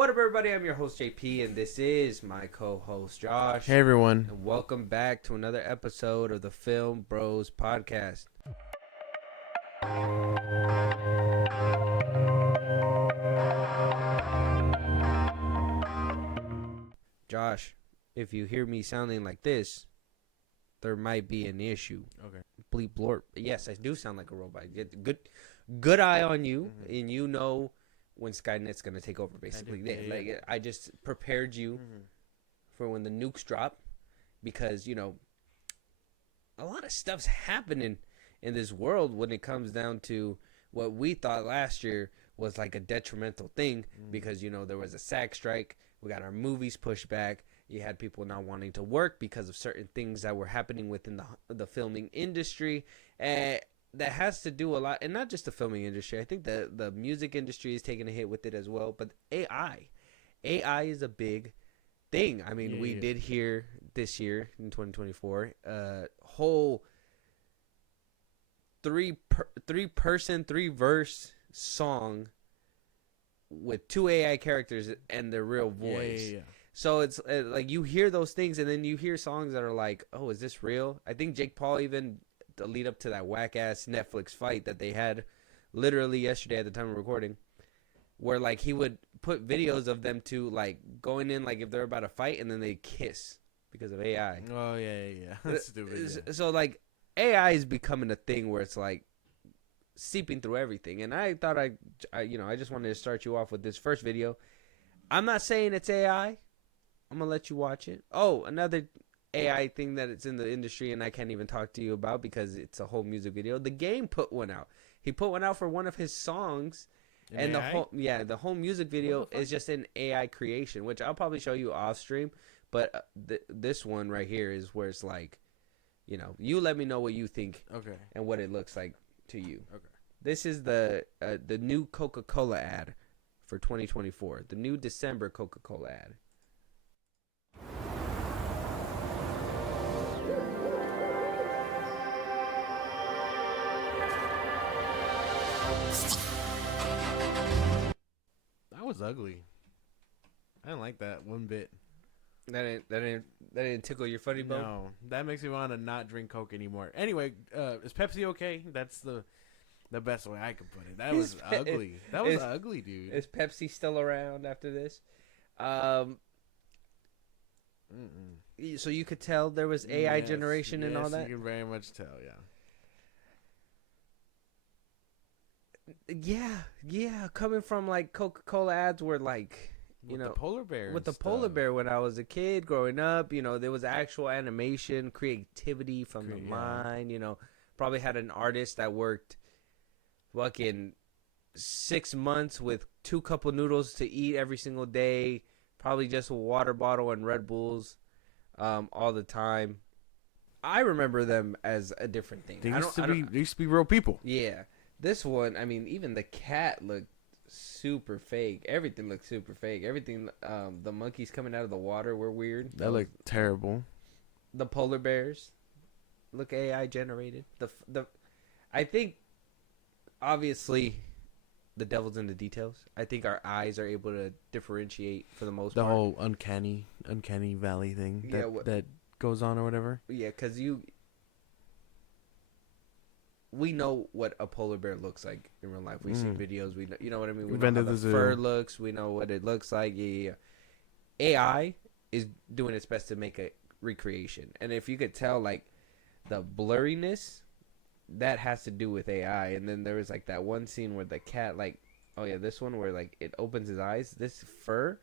What up, everybody? I'm your host, JP, and this is my co-host, Josh. Hey everyone. And welcome back to another episode of the Film Bros Podcast. Josh, if you hear me sounding like this, there might be an issue. Okay. Bleep blorp. Yes, I do sound like a robot. Good eye on you, and you know when Skynet's gonna take over. Basically, I just prepared you for when the nukes drop, because a lot of stuff's happening in this world when it comes down to what we thought last year was like a detrimental thing, because there was a SAG strike. We got our movies pushed back. You had people not wanting to work because of certain things that were happening within the filming industry. That has to do a lot, and not just the filming industry. I think the music industry is taking a hit with it as well. But AI is a big thing. I mean, we did hear this year in 2024 whole three verse song with two AI characters and their real voice. So it's like you hear those things, and then you hear songs that are like, oh, is this real? I think Jake Paul, even the lead up to that whack ass Netflix fight that they had literally yesterday at the time of recording, where like he would put videos of them two like going in, like if they're about to fight, and then they kiss because of AI. Oh yeah. That's stupid. So like AI is becoming a thing where it's like seeping through everything. And I thought I just wanted to start you off with this first video. I'm not saying it's AI. I'm gonna let you watch it. Oh, another AI thing that it's in the industry, and I can't even talk to you about because it's a whole music video. The Game put one out. He put one out for one of his songs, and AI? the whole music video is just an AI creation, which I'll probably show you off stream. But this one right here is where it's like, you let me know what you think, Okay. and what it looks like to you. Okay. This is the new Coca-Cola ad for 2024. The new December Coca-Cola ad. That was ugly. I didn't like that one bit. That didn't tickle your funny bone? No, that makes me want to not drink Coke anymore. Anyway, is Pepsi okay? That's the best way I could put it. That was ugly. That was ugly, dude. Is Pepsi still around after this? So you could tell there was AI generation and all that? You can very much tell, Yeah. Coming from like Coca-Cola ads where like, the polar bear. With the polar bear when I was a kid growing up, there was actual animation, creativity from the mind, probably had an artist that worked fucking 6 months with 2 cup of noodles to eat every single day, probably just a water bottle and Red Bulls all the time. I remember them as a different thing. They used to be real people. Yeah. This one, I mean, even the cat looked super fake. Everything looked super fake. Everything, the monkeys coming out of the water were weird. That looked terrible. The polar bears look AI generated. I think, obviously, the devil's in the details. I think our eyes are able to differentiate for the most part. The whole uncanny valley thing that goes on or whatever. Yeah, because we know what a polar bear looks like in real life. We've seen videos. We know, you know what I mean? We know how the fur looks. We know what it looks like. Yeah. AI is doing its best to make a recreation. And if you could tell, like, the blurriness, that has to do with AI. And then there was, like, that one scene where the cat, like, this one where, like, it opens his eyes. This fur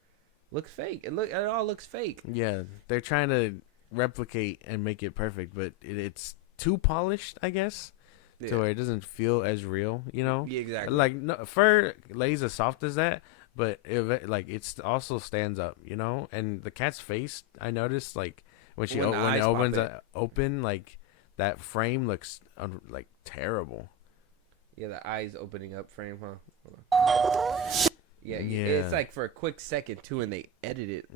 looks fake. It all looks fake. Yeah, they're trying to replicate and make it perfect, but it's too polished, I guess. Yeah. To where it doesn't feel as real, Yeah, exactly. Like fur lays as soft as that, but it also stands up, And the cat's face, I noticed, like when it opens open, like that frame looks like terrible. Yeah, the eyes opening up frame, huh? Yeah, it's like for a quick second too, and they edit it.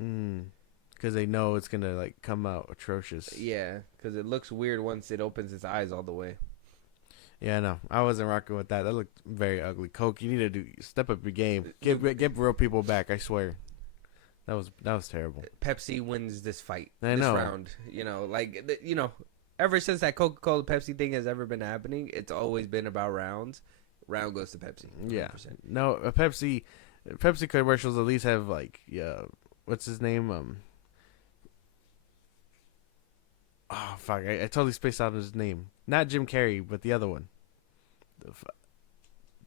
Because they know it's gonna like come out atrocious. Yeah, because it looks weird once it opens its eyes all the way. Yeah, no, I wasn't rocking with that. That looked very ugly. Coke, you need to step up your game. Get real people back. I swear. That was terrible. Pepsi wins this fight. I this know. round. Ever since that Coca-Cola Pepsi thing has ever been happening, it's always been about rounds. Round goes to Pepsi. 100%. Yeah. No, Pepsi commercials at least have what's his name? Oh fuck! I totally spaced out his name. Not Jim Carrey, but the other one.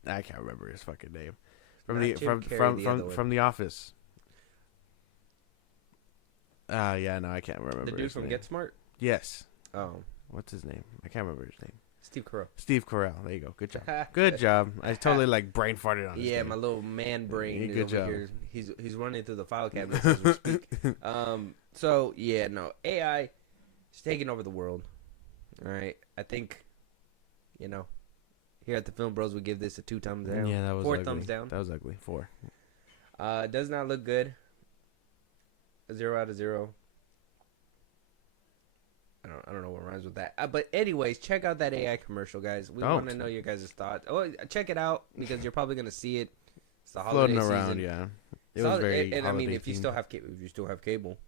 I can't remember his fucking name. From the Office. Yeah, no, I can't remember. The dude from Get Smart. Yes. Oh, what's his name? I can't remember his name. Steve Carell. Steve Carell. There you go. Good job. Good job. I totally brain farted on his name. My little man brain. Yeah, good job. Here. He's running through the file cabinet as we speak. So yeah, no, AI is taking over the world. All right, I think, here at the Film Bros we give this a 2 thumbs down. Yeah, that was 4 ugly. thumbs down. That was ugly. 4. Does not look good. A 0 out of 0. I don't know what rhymes with that. But anyways, check out that AI commercial, guys. We want to know your guys' thoughts. Oh, check it out because you're probably gonna see it. It's the holiday floating around, season. yeah. It was very. And I mean, if you themed. still have cable,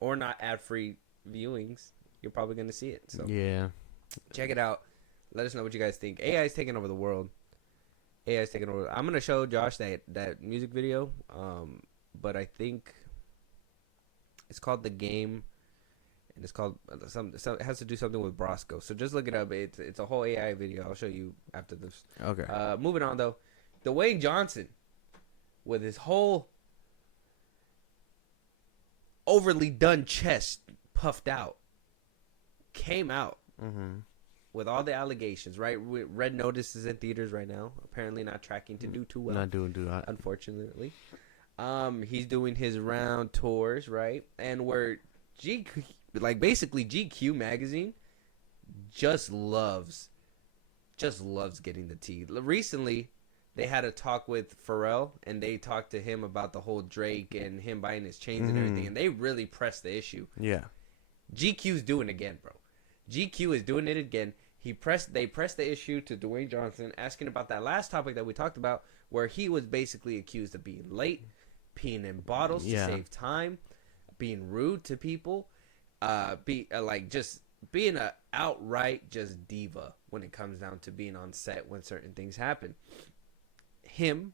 or not ad-free viewings, you're probably gonna see it. So yeah, check it out. Let us know what you guys think. AI is taking over the world. AI is taking over. I'm gonna show Josh that music video. But I think it's called The Game. And it's called it has to do something with Brosco. So just look it up. It's a whole AI video. I'll show you after this. Okay. Moving on though, Dwayne Johnson, with his whole overly done chest puffed out, came out with all the allegations. Right, Red Notice is in theaters right now. Apparently not tracking to do too well. Not doing too hot, unfortunately. He's doing his round tours, right, and where basically GQ magazine just loves getting the tea. Recently, they had a talk with Pharrell, and they talked to him about the whole Drake and him buying his chains and everything, and they really pressed the issue. Yeah. GQ's doing it again, bro. GQ is doing it again. They pressed the issue to Dwayne Johnson, asking about that last topic that we talked about, where he was basically accused of being late, peeing in bottles to save time, being rude to people, just being a outright just diva when it comes down to being on set when certain things happen. Him,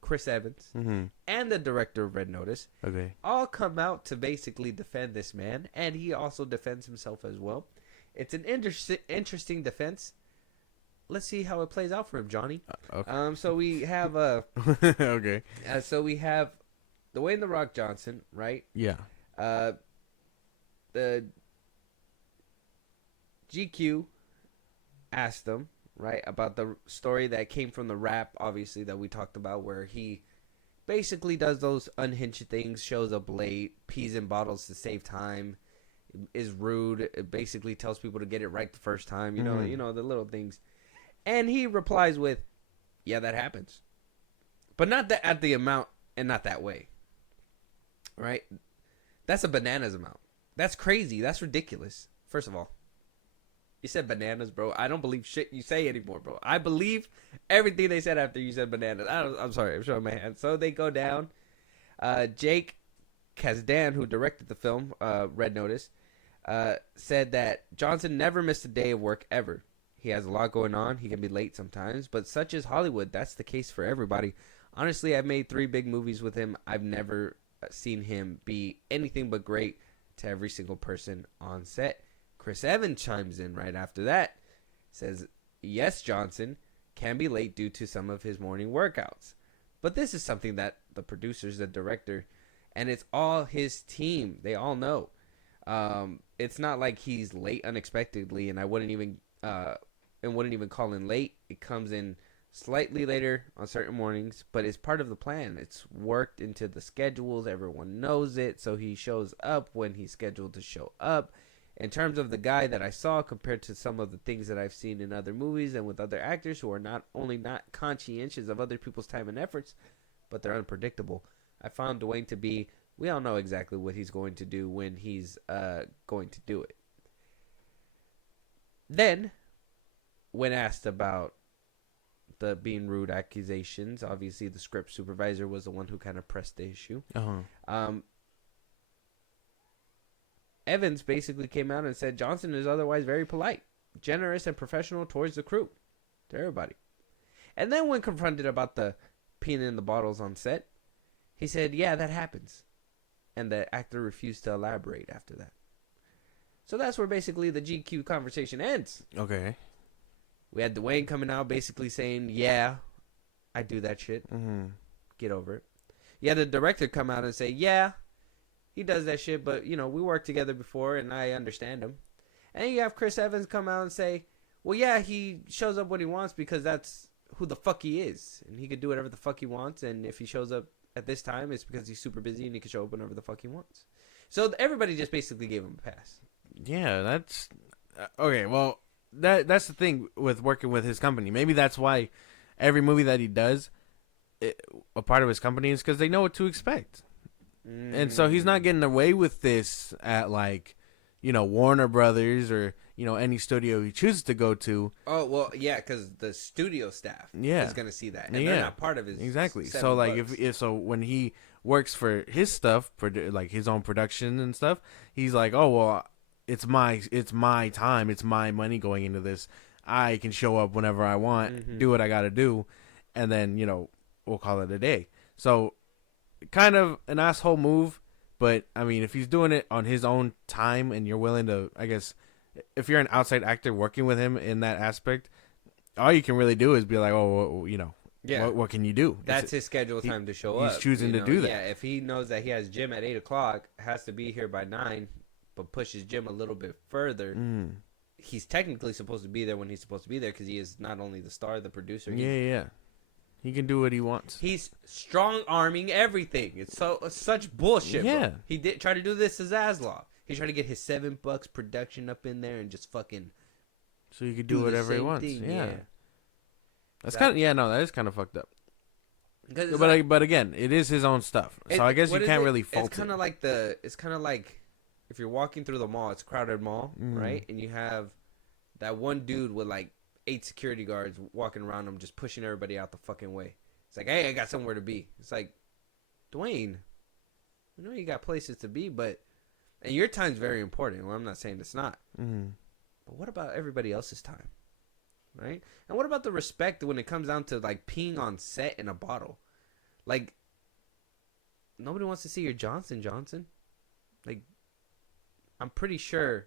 Chris Evans, and the director of Red Notice, all come out to basically defend this man, and he also defends himself as well. It's an interesting defense. Let's see how it plays out for him, Johnny. Okay. So we have okay. So we have Dwayne "The Rock" Johnson, right? Yeah. The GQ asked him, right, about the story that came from the rap, obviously, that we talked about, where he basically does those unhinged things, shows up late, pees in bottles to save time, is rude, it basically tells people to get it right the first time, you know, the little things. And he replies with, yeah, that happens. But not that at the amount and not that way. Right? That's a bananas amount. That's crazy. That's ridiculous. First of all, you said bananas, bro. I don't believe shit you say anymore, bro. I believe everything they said after you said bananas. I'm sorry. I'm showing my hand. So they go down. Jake Kasdan, who directed the film, Red Notice, said that Johnson never missed a day of work ever. He has a lot going on. He can be late sometimes, but such is Hollywood. That's the case for everybody. Honestly, I've made 3 big movies with him. I've never seen him be anything but great to every single person on set. Chris Evans chimes in right after that. Says, yes, Johnson can be late due to some of his morning workouts. But this is something that the producers, the director, and it's all his team. They all know. It's not like he's late unexpectedly, and I wouldn't even call in late. It comes in slightly later on certain mornings, but it's part of the plan. It's worked into the schedules. Everyone knows it, so he shows up when he's scheduled to show up. In terms of the guy that I saw compared to some of the things that I've seen in other movies and with other actors who are not only not conscientious of other people's time and efforts, but they're unpredictable. I found Dwayne to be, we all know exactly what he's going to do when he's going to do it. Then, when asked about the being rude accusations. Obviously, the script supervisor was the one who kind of pressed the issue. Evans basically came out and said Johnson is otherwise very polite, generous, and professional towards the crew, to everybody. And then when confronted about the peeing in the bottles on set, he said, yeah, that happens. And the actor refused to elaborate after that. So that's where basically the GQ conversation ends. Okay. We had Dwayne coming out basically saying, yeah, I do that shit. Mm-hmm. Get over it. You had the director come out and say, yeah, he does that shit, but, you know, we worked together before and I understand him. And then you have Chris Evans come out and say, well, yeah, he shows up when he wants because that's who the fuck he is. And he could do whatever the fuck he wants. And if he shows up at this time, it's because he's super busy and he can show up whenever the fuck he wants. So everybody just basically gave him a pass. Yeah, that's... okay, well, that's the thing with working with his company. Maybe that's why every movie that he does, a part of his company is because they know what to expect. And so he's not getting away with this at, like, you know, Warner Brothers or, you know, any studio he chooses to go to. Oh, well, yeah, because the studio staff is going to see that. And they're not part of his exactly. So, like, if when he works for his stuff, like his own production and stuff, he's like, oh, well, it's my time. It's my money going into this. I can show up whenever I want, do what I got to do, and then, you know, we'll call it a day. So, kind of an asshole move, but I mean, if he's doing it on his own time and you're willing to, I guess, if you're an outside actor working with him in that aspect, all you can really do is be like, oh, you know, what can you do? That's his schedule time to show up. He's choosing to do that. Yeah, if he knows that he has gym at 8 o'clock, has to be here by 9, but pushes gym a little bit further, he's technically supposed to be there when he's supposed to be there because he is not only the star, the producer. Yeah. He can do what he wants. He's strong-arming everything. It's such bullshit, bro. He did try to do this to Zaslav. He tried to get his $7 production up in there and just fucking... So he could do whatever he wants. Yeah. That's kind of... Yeah, no, that is kind of fucked up. But again, it is his own stuff. So I guess you can't really fault it. It's kind of like It's kind of like... If you're walking through the mall, it's a crowded mall, right? And you have that one dude with, like, 8 security guards walking around him just pushing everybody out the fucking way. It's like, hey, I got somewhere to be. It's like, Dwayne, I know you got places to be, but... And your time's very important. Well, I'm not saying it's not. But what about everybody else's time? Right? And what about the respect when it comes down to, like, peeing on set in a bottle? Like, nobody wants to see your Johnson. Like, I'm pretty sure...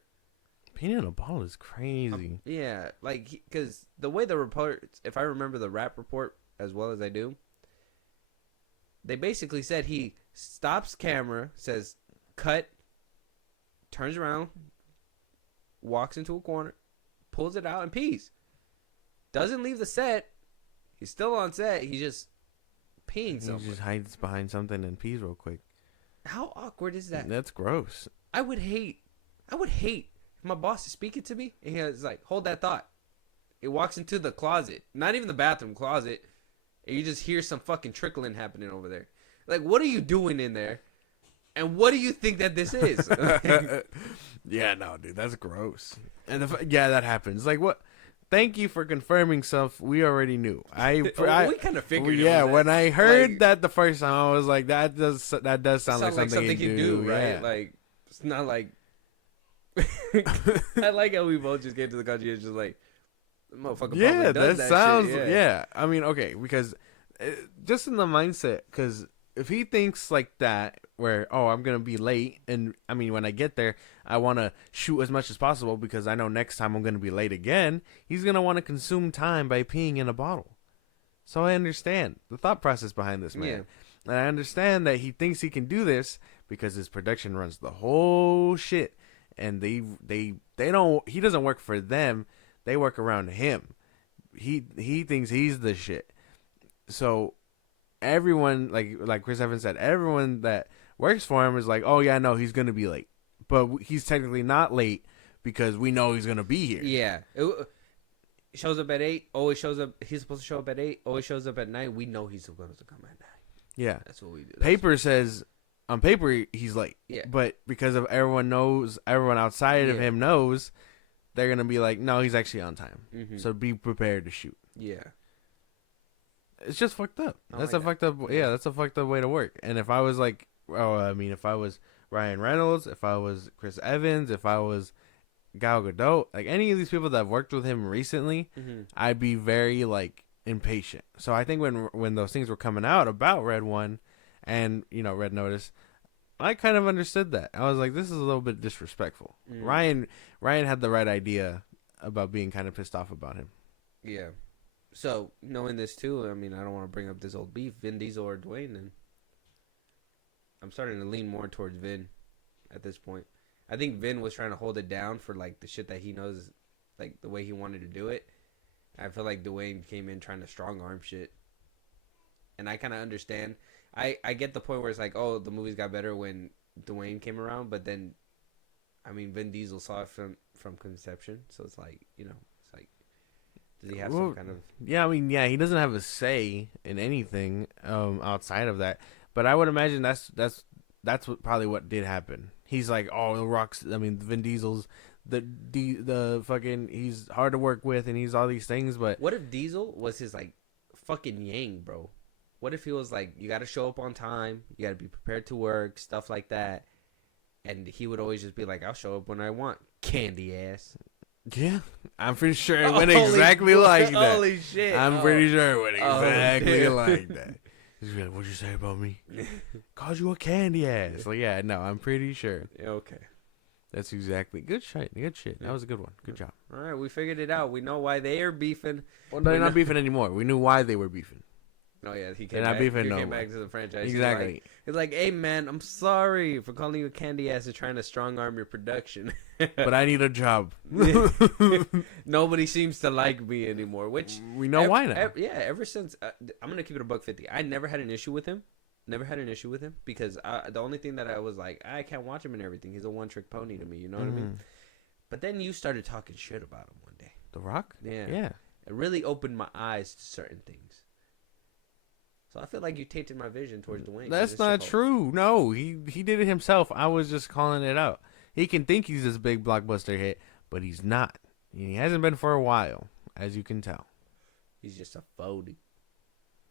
Peeing in a bottle is crazy. Yeah, like, because the way the report, if I remember the rap report as well as I do, they basically said he stops camera, says, cut, turns around, walks into a corner, pulls it out, and pees. Doesn't leave the set. He's still on set. He's just peeing somewhere. He just hides behind something and pees real quick. How awkward is that? That's gross. I would hate if my boss is speaking to me and he's like, hold that thought. It walks into the closet, not even the bathroom, closet, and you just hear some fucking trickling happening over there. Like, what are you doing in there? And what do you think that this is? Yeah, no, dude, that's gross. And that happens. Like, what? Thank you for confirming stuff we already knew. We kind of figured. Yeah, when I heard that the first time, I was like, that does sound like something you do, right? Yeah. Like, it's not like. I like how we both just get to the country and just like, motherfucker. Yeah, does that sounds. Shit, yeah, I mean, okay, because just in the mindset, because if he thinks like that, where I'm gonna be late, and I mean when I get there, I want to shoot as much as possible because I know next time I'm gonna be late again. He's gonna want to consume time by peeing in a bottle. So I understand the thought process behind this man, and I understand that he thinks he can do this because his production runs the whole shit. And they don't. He doesn't work for them. They work around him. He thinks he's the shit. So everyone, like Chris Evans said, everyone that works for him is like, oh yeah, no, he's gonna be late, but he's technically not late because we know he's gonna be here. Yeah, it shows up at 8. Always shows up. He's supposed to show up at 8. Always shows up at 9. We know he's supposed to come at 9. Yeah, that's what we do. Paper says. On paper, he's late. Yeah. But because of everyone outside of him knows, they're going to be like, no, he's actually on time. So be prepared to shoot. Yeah. It's just fucked up. That's like a fucked up. Yeah, that's a fucked up way to work. And if I was like, if I was Ryan Reynolds, if I was Chris Evans, if I was Gal Gadot, like any of these people that have worked with him recently, I'd be very like impatient. So I think when those things were coming out about Red One and Red Notice, I kind of understood that. I was like, this is a little bit disrespectful. Ryan had the right idea about being kind of pissed off about him. Yeah. So knowing this too, I mean, I don't want to bring up this old beef, Vin Diesel or Dwayne, and I'm starting to lean more towards Vin at this point. I think Vin was trying to hold it down for like the shit that he knows, like the way he wanted to do it. I feel like Dwayne came in trying to strong arm shit, and I kind of understand. I get the point where it's like, oh, the movies got better when Dwayne came around, but then, I mean, Vin Diesel saw it from conception, so it's like, it's like, does he have some kind of? Yeah, I mean, yeah, he doesn't have a say in anything outside of that, but I would imagine that's probably what did happen. He's like, oh, the Rock's. I mean, Vin Diesel's the fucking. He's hard to work with, and he's all these things. But what if Diesel was his like fucking yang, bro? What if he was like, you got to show up on time, you got to be prepared to work, stuff like that, and he would always just be like, I'll show up when I want, candy ass. Yeah, I'm pretty sure it went exactly like that. Holy shit! I'm pretty sure it went exactly like that. He's like, what'd you say about me? Called you a candy ass. Like, yeah, no, I'm pretty sure. Okay. That's exactly good shit. Good shit. That was a good one. Good job. All right, we figured it out. We know why they are beefing. Well, they're not beefing anymore. We knew why they were beefing. Oh yeah, he came back to the franchise. Exactly. He's like, hey man, I'm sorry for calling you a candy ass and trying to strong arm your production. But I need a job. Nobody seems to like me anymore. Which we know why now. Ever since I'm gonna keep it $150. I never had an issue with him. Because the only thing that I was like, I can't watch him and everything. He's a one-trick pony to me. You know what I mean? But then you started talking shit about him one day. The Rock? Yeah. Yeah. It really opened my eyes to certain things. So I feel like you tainted my vision towards Dwayne. That's not true. No, he did it himself. I was just calling it out. He can think he's this big blockbuster hit, but he's not. He hasn't been for a while, as you can tell. He's just a phony.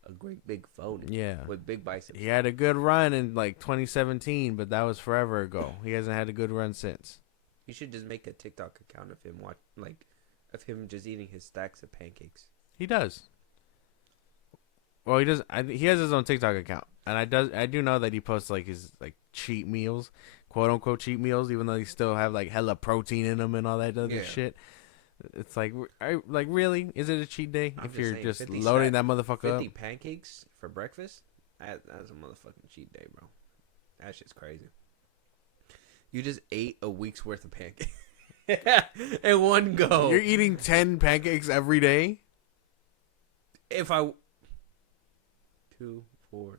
A great big phony. Yeah. With big biceps. He had a good run in like 2017, but that was forever ago. He hasn't had a good run since. You should just make a TikTok account of him of him just eating his stacks of pancakes. He does. Well, he does. He has his own TikTok account, and I do know that he posts like his like cheat meals, quote unquote cheat meals, even though he still have like hella protein in them and all that other shit. It's like, really, is it a cheat day if you're just loading that motherfucker 50 up? pancakes for breakfast? That's a motherfucking cheat day, bro. That shit's crazy. You just ate a week's worth of pancakes in one go. You're eating 10 pancakes every day. If I 2, 4,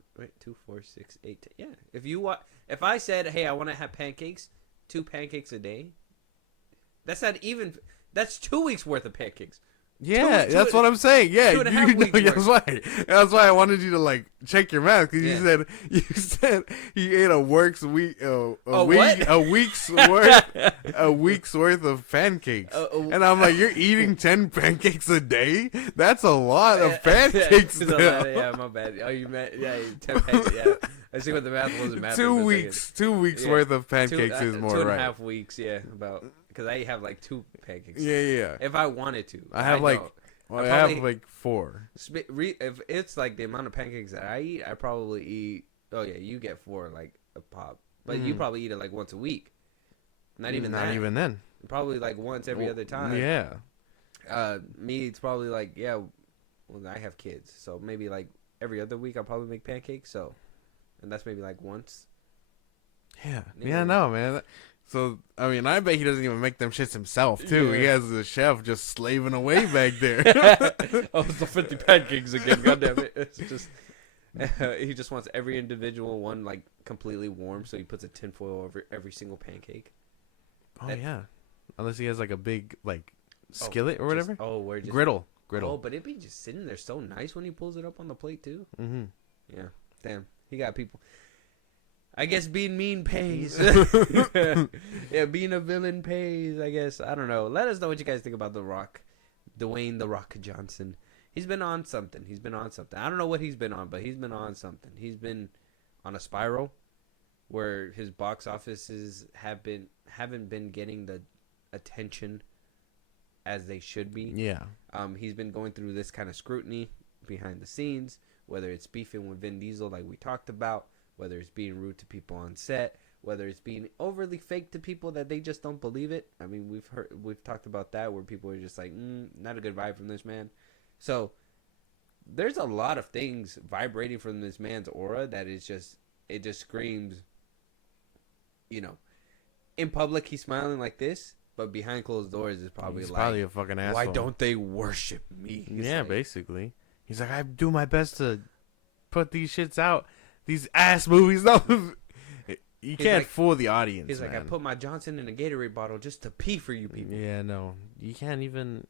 6, 8, 10. Yeah. If I said, hey, I want to have pancakes, 2 pancakes a day, that's not even. That's 2 weeks worth of pancakes. Yeah, that's what I'm saying. Yeah, 2.5 weeks worth. That's why I wanted you to like check your math because you said you ate a week's worth of pancakes, and I'm like, you're eating 10 pancakes a day? That's a lot of pancakes. Yeah, my bad. Oh, you meant 10 pancakes. Yeah, I see what the math was. Math 2 weeks. 2 weeks worth of pancakes is more right. 2.5 weeks. Yeah, about. Because I have like 2 pancakes. Yeah. If I wanted to. I have like 4. If it's like the amount of pancakes that I eat, I probably eat. Oh yeah, you get 4 like a pop, but you probably eat it like once a week. Not even then. Probably like once every other time. Yeah. Me, it's probably like well, I have kids, so maybe like every other week I'll probably make pancakes. So, and that's maybe like once. Yeah. No, man. So, I mean, I bet he doesn't even make them shits himself, too. Yeah. He has the chef just slaving away back there. Oh, it's the 50 pancakes again. Goddamn it. It's just, he just wants every individual one, like, completely warm, so he puts a tinfoil over every single pancake. Oh, yeah. Unless he has, like, a big, like, skillet or whatever. Just Griddle. Oh, but it'd be just sitting there so nice when he pulls it up on the plate, too. Mm-hmm. Yeah. Damn. He got people. I guess being mean pays. Yeah, being a villain pays, I guess. I don't know. Let us know what you guys think about The Rock. Dwayne The Rock Johnson. He's been on something. I don't know what he's been on, but he's been on something. He's been on a spiral where his box offices haven't been getting the attention as they should be. Yeah. He's been going through this kind of scrutiny behind the scenes, whether it's beefing with Vin Diesel like we talked about, whether it's being rude to people on set, whether it's being overly fake to people that they just don't believe it. I mean, we've talked about that where people are just like, not a good vibe from this man. So there's a lot of things vibrating from this man's aura that is just, it just screams, you know, in public he's smiling like this, but behind closed doors is probably he's like, probably a fucking asshole. why don't they worship me? Yeah, like, basically. He's like, I do my best to put these shits out. These ass movies, no. You can't like, fool the audience. He's man. like, I put my Johnson in a Gatorade bottle just to pee for you people. Yeah, no. You can't even.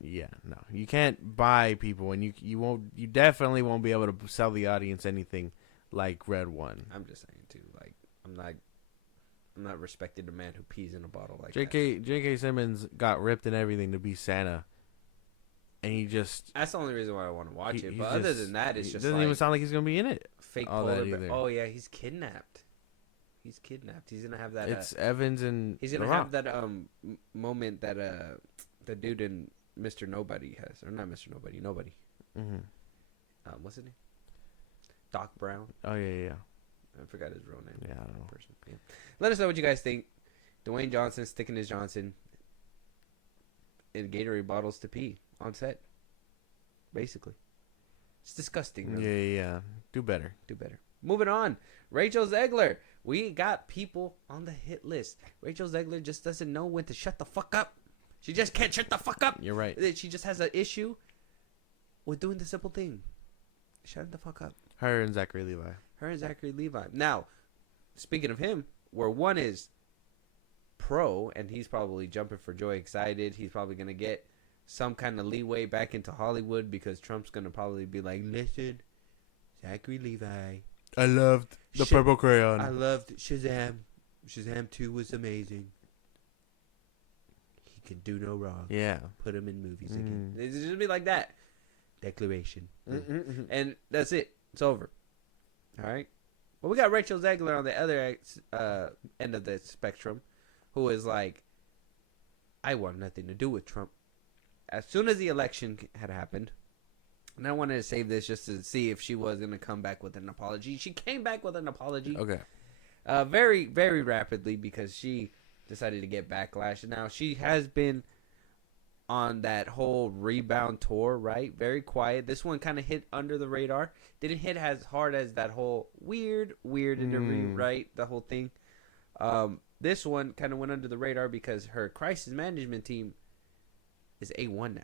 Yeah, no. You can't buy people, and you won't. You definitely won't be able to sell the audience anything like Red One. I'm just saying too. Like, I'm not respecting a man who pees in a bottle like J.K. Simmons got ripped and everything to be Santa, and he just. That's the only reason why I want to watch it. But other than that, it's just doesn't like even sound like he's gonna be in it. Fake polar bear. Oh yeah, he's kidnapped. He's gonna have that. It's Evans and. He's gonna have that moment that the dude in Mr. Nobody has, or not Mr. Nobody, Nobody. Mm-hmm. What's his name? Doc Brown. Oh yeah. I forgot his real name. Yeah, I don't know. Person. Yeah. Let us know what you guys think. Dwayne Johnson sticking his Johnson in Gatorade bottles to pee on set. Basically, it's disgusting. Really. Yeah. Do better. Moving on. Rachel Zegler. We got people on the hit list. Rachel Zegler just doesn't know when to shut the fuck up. She just can't shut the fuck up. You're right. She just has an issue with doing the simple thing. Shut the fuck up. Her and Zachary Levi. Now, speaking of him, where one is pro, and he's probably jumping for joy, excited. He's probably going to get some kind of leeway back into Hollywood because Trump's going to probably be like, listen, Zachary Levi. I loved the purple crayon. I loved Shazam. Shazam 2 was amazing. He can do no wrong. Yeah. Put him in movies again. It's just be like that. Declaration. And that's it. It's over. All right. Well, we got Rachel Zegler on the other end of the spectrum, who is like, I want nothing to do with Trump. As soon as the election had happened, and I wanted to save this just to see if she was going to come back with an apology. She came back with an apology. Okay. Very, very rapidly because she decided to get backlash. Now, she has been on that whole rebound tour, right? Very quiet. This one kind of hit under the radar. Didn't hit as hard as that whole weird interview, right? The whole thing. This one kind of went under the radar because her crisis management team is A1 now.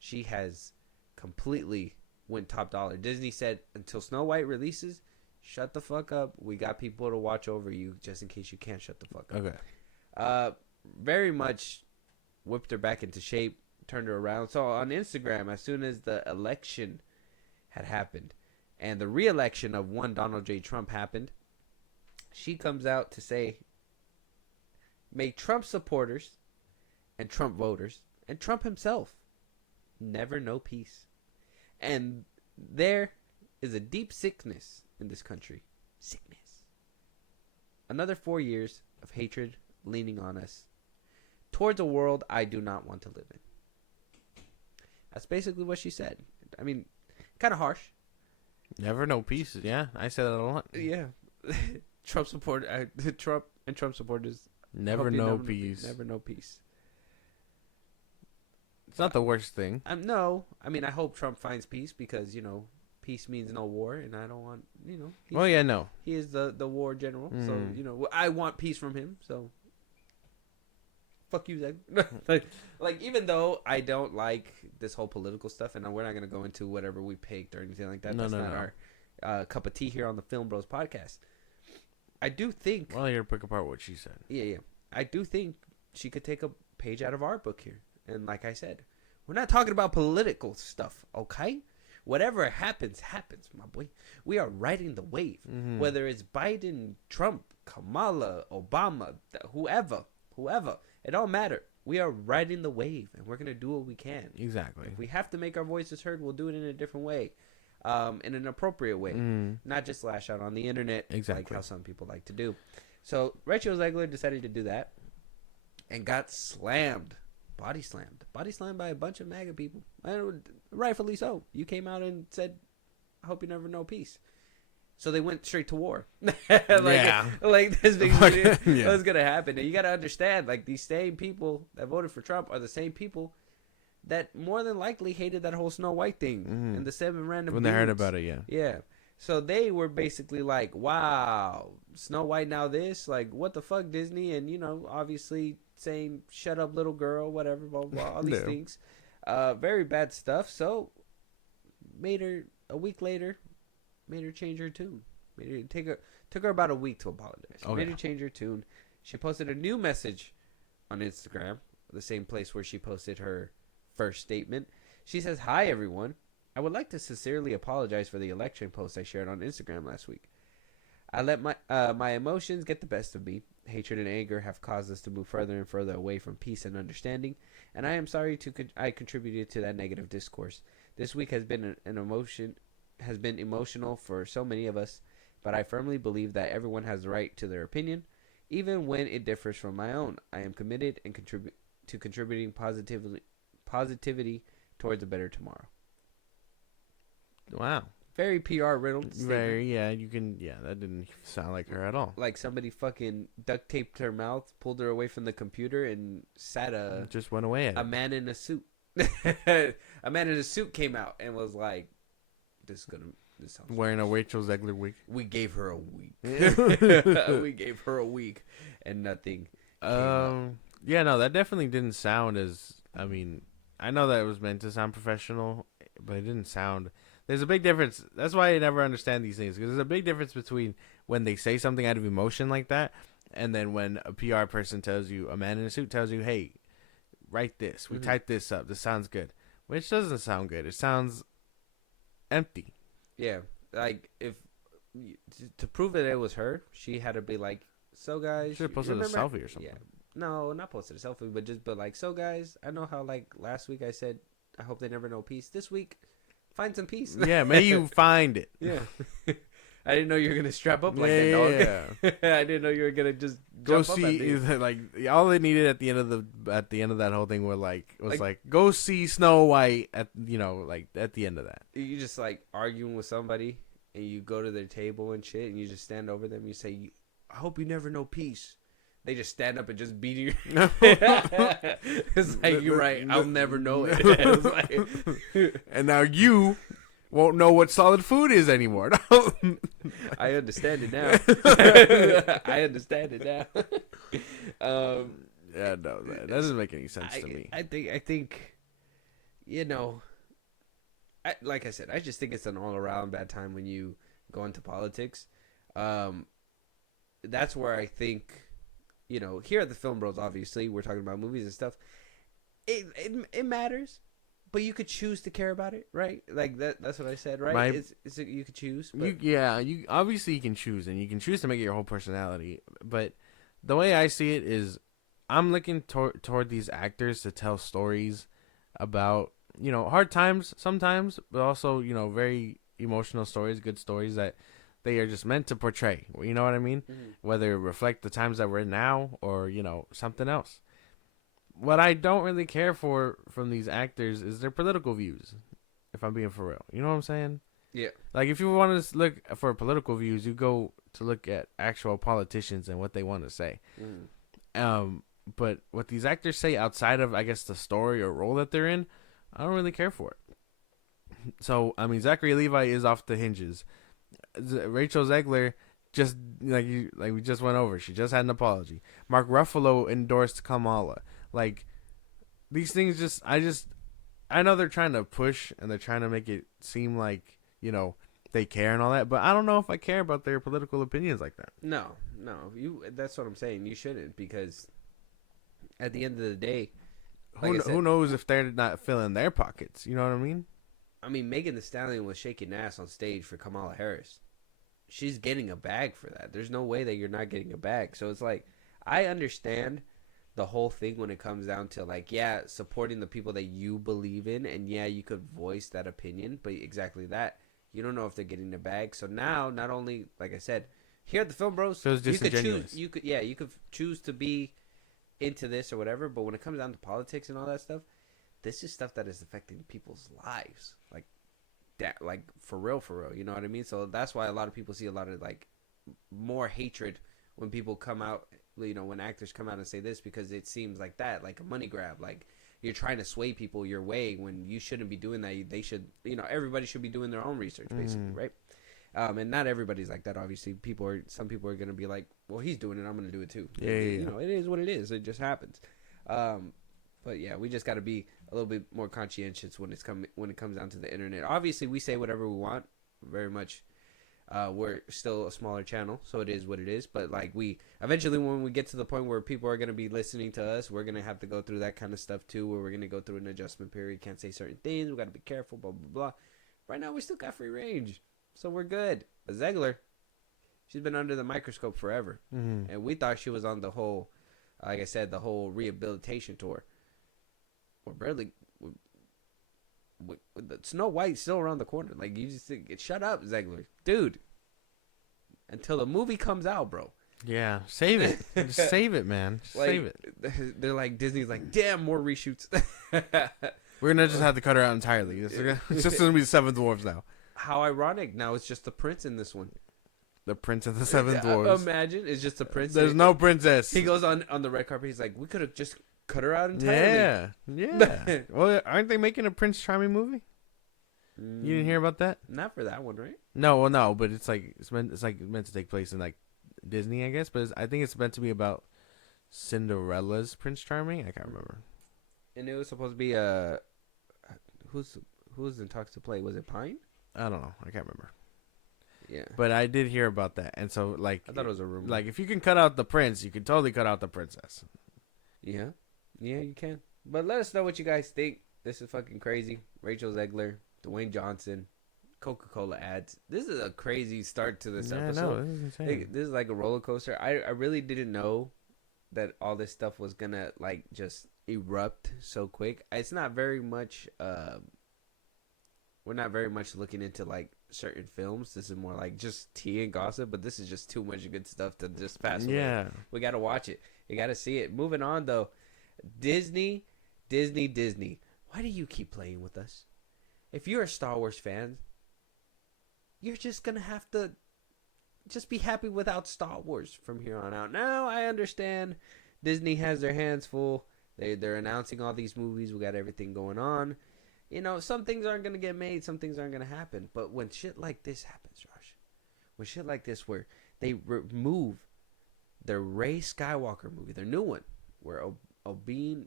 She has completely went top dollar. Disney said until Snow White releases, shut the fuck up. We got people to watch over you just in case you can't shut the fuck up. Okay. Very much whipped her back into shape, turned her around. So on Instagram, as soon as the election had happened and the re-election of one Donald J. Trump happened, she comes out to say, may Trump supporters and Trump voters and Trump himself never know peace. And there is a deep sickness in this country. Sickness. Another 4 years of hatred leaning on us towards a world I do not want to live in. That's basically what she said. I mean, kind of harsh. Never know peace. Yeah, I say that a lot. Yeah. Trump supporters never know peace. Never know peace. It's not the worst thing. No. I mean, I hope Trump finds peace because, peace means no war, and I don't want, Oh, yeah, no. He is the war general, so, I want peace from him, so. Fuck you, Zach. like, even though I don't like this whole political stuff, and we're not going to go into whatever we picked or anything like that. That's not our cup of tea here on the Film Bros podcast. I do think... Well, you're to pick apart what she said. Yeah. I do think she could take a page out of our book here. And like I said, we're not talking about political stuff, okay? Whatever happens, my boy. We are riding the wave. Mm-hmm. Whether it's Biden, Trump, Kamala, Obama, whoever. It don't matter. we are riding the wave, and we're gonna do what we can. Exactly. If we have to make our voices heard, we'll do it in a different way, in an appropriate way, not just lash out on the internet, like how some people like to do. So Rachel Zegler decided to do that, and got slammed, body slammed by a bunch of MAGA people, and rightfully so. You came out and said, "I hope you never know peace." So they went straight to war. Like this thing was gonna happen. And you gotta understand, like, these same people that voted for Trump are the same people that more than likely hated that whole Snow White thing and the 7 random when dudes. They heard about it. Yeah. So they were basically like, "Wow, Snow White now this? Like, what the fuck, Disney?" And obviously saying, "Shut up, little girl," whatever, blah blah, all these things. Very bad stuff. So made her a week later. Made her change her tune. Took her about a week to apologize. Made her change her tune. She posted a new message on Instagram, the same place where she posted her first statement. She says, "Hi everyone. I would like to sincerely apologize for the election post I shared on Instagram last week. I let my emotions get the best of me. Hatred and anger have caused us to move further and further away from peace and understanding, and I am sorry I contributed to that negative discourse. This week has been emotional for so many of us, but I firmly believe that everyone has the right to their opinion, even when it differs from my own. I am committed and contributing positivity towards a better tomorrow." Wow. Very PR riddled statement. That didn't sound like her at all. Like somebody fucking duct taped her mouth, pulled her away from the computer, and just went away at a man in a suit. A man in a suit came out and was like, This sounds wearing a Rachel Zegler wig. We gave her a week. We gave her a week, and nothing. Yeah, no, that definitely didn't sound as. I mean, I know that it was meant to sound professional, but it didn't sound. There's a big difference. That's why I never understand these things, because there's a big difference between when they say something out of emotion like that, and then when a PR person tells you, a man in a suit tells you, "Hey, write this. We typed this up. This sounds good," which doesn't sound good. It sounds empty. Yeah, like if to prove that it was her, she had to be like, "So guys," should have posted a selfie or something. Yeah, no, not posted a selfie, but like, "So guys, I know how like last week I said I hope they never know peace. This week, find some peace." Yeah, may you find it. Yeah. I didn't know you were gonna strap up like that, dog. Yeah. I didn't know you were gonna just go see. Like all they needed at the end of that whole thing was go see Snow White at at the end of that. You just like arguing with somebody, and you go to their table and shit, and you just stand over them. And you say, "I hope you never know peace." They just stand up and just beat you. It's like, "You're right. I'll never know it." It's like, and now you won't know what solid food is anymore. I understand it now. I understand it now. Yeah, no, that doesn't make any sense to me. I think, like I said, I just think it's an all-around bad time when you go into politics. That's where I think, here at the Film Bros, obviously, we're talking about movies and stuff. It matters. But you could choose to care about it, right? Like that's what I said, right? You could choose. But... You obviously you can choose, and you can choose to make it your whole personality. But the way I see it is, I'm looking toward these actors to tell stories about, hard times sometimes, but also, very emotional stories, good stories that they are just meant to portray. You know what I mean? Mm-hmm. Whether it reflect the times that we're in now or, something else. What I don't really care for from these actors is their political views, if I'm being for real. You know what I'm saying? Yeah. Like, if you want to look for political views, you go to look at actual politicians and what they want to say. Mm. But what these actors say outside of, I guess, the story or role that they're in, I don't really care for it. So, I mean, Zachary Levi is off the hinges. Rachel Zegler, just like we just went over, she just had an apology. Mark Ruffalo endorsed Kamala. Like, these things I know they're trying to push and they're trying to make it seem like, they care and all that, but I don't know if I care about their political opinions like that. No. That's what I'm saying. You shouldn't, because at the end of the day, who knows if they're not filling their pockets? You know what I mean? I mean, Megan Thee Stallion was shaking ass on stage for Kamala Harris. She's getting a bag for that. There's no way that you're not getting a bag. So it's like, I understand the whole thing when it comes down to like, yeah, supporting the people that you believe in, and yeah, you could voice that opinion, but exactly that, you don't know if they're getting their bag. So now, not only, like I said, here at the Film Bros, so you could choose. You could choose to be into this or whatever. But when it comes down to politics and all that stuff, this is stuff that is affecting people's lives, like that, like for real. You know what I mean? So that's why a lot of people see a lot of like more hatred when people come out. You know, when actors come out and say this, because it seems like that, like a money grab, like you're trying to sway people your way when you shouldn't be doing that. They should, you know, everybody should be doing their own research, basically, right? And not everybody's like that. Obviously, some people are gonna be like, well, he's doing it, I'm gonna do it too. Yeah. You know, it is what it is. It just happens. But yeah, we just got to be a little bit more conscientious when it comes down to the internet. Obviously, we say whatever we want, very much. We're still a smaller channel, so it is what it is. But like we eventually, when we get to the point where people are gonna be listening to us, we're gonna have to go through that kind of stuff too, where we're gonna go through an adjustment period. Can't say certain things. We gotta be careful. Blah blah blah. Right now, we still got free range, so we're good. But Zegler, she's been under the microscope forever, and we thought she was on the whole, like I said, the whole rehabilitation tour. We're barely. With the Snow White still around the corner. Like, you just think, shut up, Zegler. Dude. Until the movie comes out, bro. Yeah. Save it. Just save it, man. Just like, save it. They're like, Disney's like, damn, more reshoots. We're going to just have to cut her out entirely. It's just going to be the Seven Dwarfs now. How ironic. Now it's just the prince in this one. The prince of the Seven Dwarfs. Imagine. It's just the prince. There's no princess. He goes on the red carpet. He's like, we could have just cut her out entirely. Yeah. Well, aren't they making a Prince Charming movie? You didn't hear about that? Not for that one, right? No, but it's meant to take place in like Disney, I guess. But I think it's meant to be about Cinderella's Prince Charming. I can't remember. And it was supposed to be who's in talks to play? Was it Pine? I don't know. I can't remember. Yeah. But I did hear about that, and so like I thought it was a rumor. Like if you can cut out the prince, you can totally cut out the princess. Yeah, you can. But let us know what you guys think. This is fucking crazy. Rachel Zegler, Dwayne Johnson, Coca-Cola ads. This is a crazy start to this episode. No, this is insane. This is like a roller coaster. I really didn't know that all this stuff was gonna like just erupt so quick. It's not very much. We're not very much looking into like certain films. This is more like just tea and gossip. But this is just too much good stuff to just pass away. Yeah, we gotta watch it. You gotta see it. Moving on though, Disney. Why do you keep playing with us? If you're a Star Wars fan, you're just gonna have to just be happy without Star Wars from here on out. Now I understand Disney has their hands full. They're announcing all these movies. We got everything going on. You know, some things aren't gonna get made. Some things aren't gonna happen. But when shit like this happens, Josh, when shit like this where they remove the Rey Skywalker movie, their new one, where Obi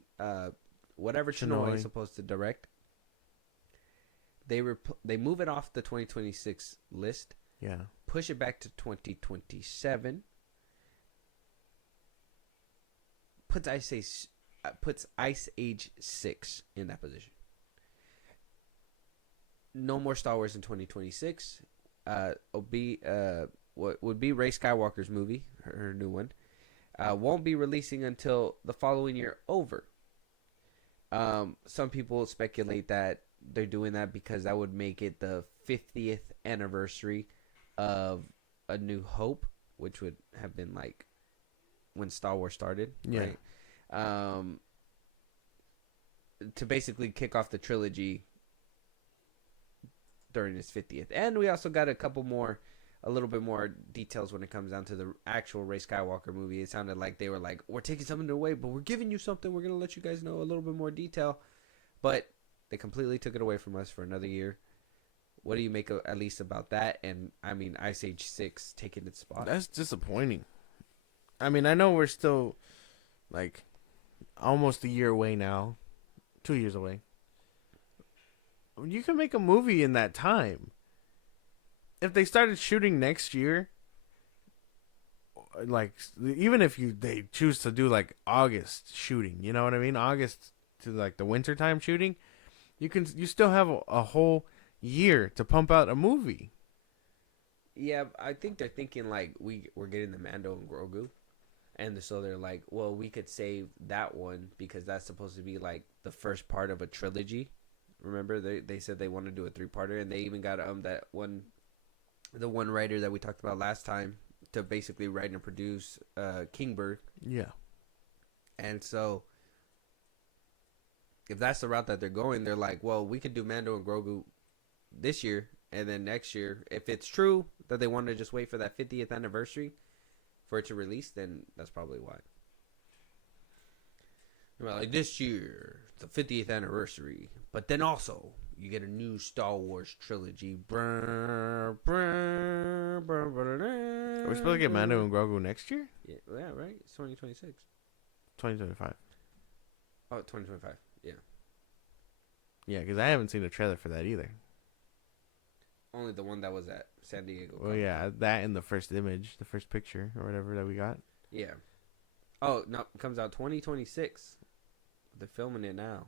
whatever Chinoy is supposed to direct, they move it off the 2026 list. Yeah. Push it back to 2027. Puts Ice Age 6 in that position. No more Star Wars in 2026. What would be Rey Skywalker's movie, her new one, won't be releasing until the following year over. Some people speculate that they're doing that because that would make it the 50th anniversary of A New Hope, which would have been like when Star Wars started. Yeah. Right? To basically kick off the trilogy during its 50th. And we also got a little bit more details when it comes down to the actual Rey Skywalker movie. It sounded like they were like, we're taking something away, but we're giving you something. We're going to let you guys know a little bit more detail. But they completely took it away from us for another year. What do you make at least about that? And, I mean, Ice Age 6 taking its spot. That's disappointing. I mean, I know we're still, like, almost a year away now. 2 years away. You can make a movie in that time. If they started shooting next year, like even if they choose to do like August shooting, you know what I mean? August to like the wintertime shooting, you still have a whole year to pump out a movie. Yeah, I think they're thinking like we're getting the Mando and Grogu, And so they're like, well, we could save that one because that's supposed to be like the first part of a trilogy. Remember, they said they want to do a 3-parter, and they even got the one writer that we talked about last time to basically write and produce Kingbird. Yeah. And so if that's the route that they're going, they're like, well, we could do Mando and Grogu this year, and then next year, if it's true that they want to just wait for that 50th anniversary for it to release, then that's probably why. Like, this year, the 50th anniversary, but then also you get a new Star Wars trilogy. Are we supposed to get Mando and Grogu next year? Yeah, right. It's 2026. 2025. Oh, 2025. Yeah. Yeah, because I haven't seen a trailer for that either. Only the one that was at San Diego. Well, yeah, that and the first image, the first picture or whatever that we got. Yeah. Oh, no, it comes out 2026. They're filming it now.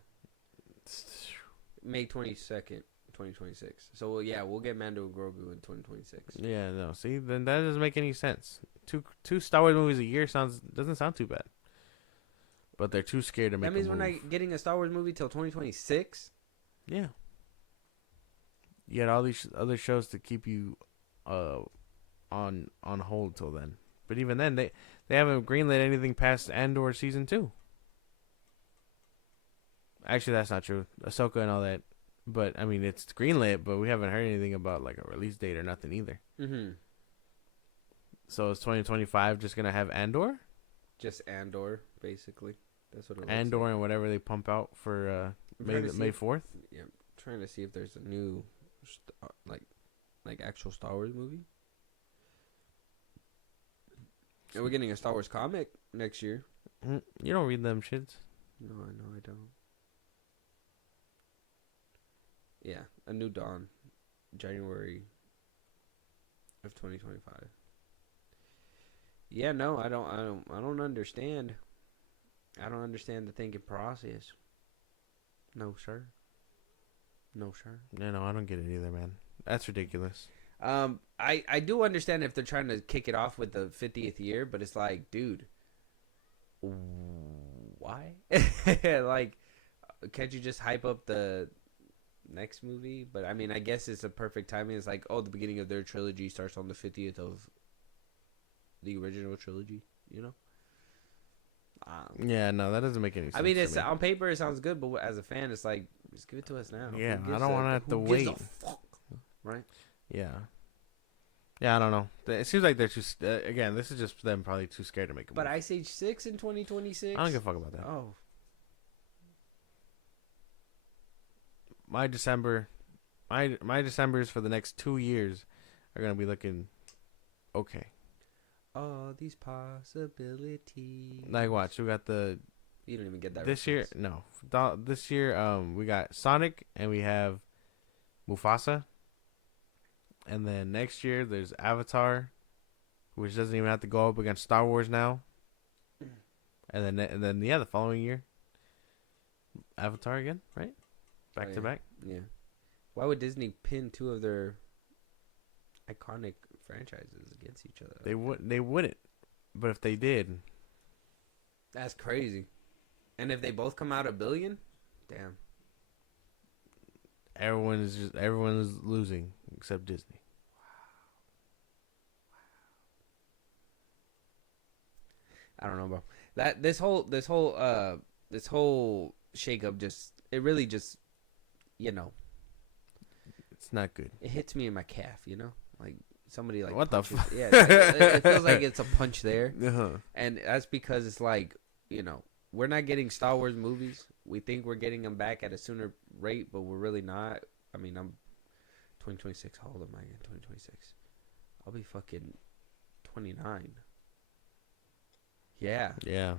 May 22nd, 2026. So, well, yeah, we'll get Mando and Grogu in 2026. Yeah, no. See, then that doesn't make any sense. Two Star Wars movies a year doesn't sound too bad. But they're too scared to make. That means we're not getting a Star Wars movie till 2026. Yeah. You had all these other shows to keep you on hold till then. But even then, they haven't greenlit anything past Andor season 2. Actually, that's not true. Ahsoka and all that. But, I mean, it's greenlit, but we haven't heard anything about, like, a release date or nothing either. Mm-hmm. So is 2025 just going to have Andor? Just Andor, basically. That's what it looks Andor like. And whatever they pump out for May 4th? Yeah, I'm trying to see if there's a new, like actual Star Wars movie. And we're getting a Star Wars comic next year. You don't read them shits. No, I don't. Yeah, A New Dawn, January of 2025. Yeah, no, I don't understand. I don't understand the thinking process. No, sir. No, sir. No, I don't get it either, man. That's ridiculous. I do understand if they're trying to kick it off with the 50th year, but it's like, dude, why? Like, can't you just hype up the next movie? But I mean, I guess it's a perfect timing. It's like, oh, the beginning of their trilogy starts on the 50th of the original trilogy, you know? Yeah, no, that doesn't make any sense. I mean, it's on paper it sounds good, but as a fan, it's like, just give it to us now. Yeah, I don't want to have to wait. Right? Yeah. Yeah, I don't know. It seems like they're too. Again, this is just them probably too scared to make a But move. Ice Age 6 in 2026? I don't give a fuck about that. Oh. My Decembers for the next 2 years are gonna be looking okay. All these possibilities. Like, watch, we got the. You don't even get that This reference. year, no. This year, we got Sonic and we have Mufasa. And then next year, there's Avatar, which doesn't even have to go up against Star Wars now. And then the following year, Avatar again, right? Back to back. Yeah. Why would Disney pin two of their iconic franchises against each other? They wouldn't. But if they did, that's crazy. And if they both come out $1 billion, damn. everyone is losing except Disney. I don't know, bro. That this whole shakeup really just, you know, it's not good. It hits me in my calf, you know, like somebody like what punches, the fuck? Yeah, it feels like it's a punch there, Uh-huh. and that's because it's like, you know, we're not getting Star Wars movies. We think we're getting them back at a sooner rate, but we're really not. I mean, I'm 2026. How old am I in 2026? I'll be fucking 29. Yeah. Yeah.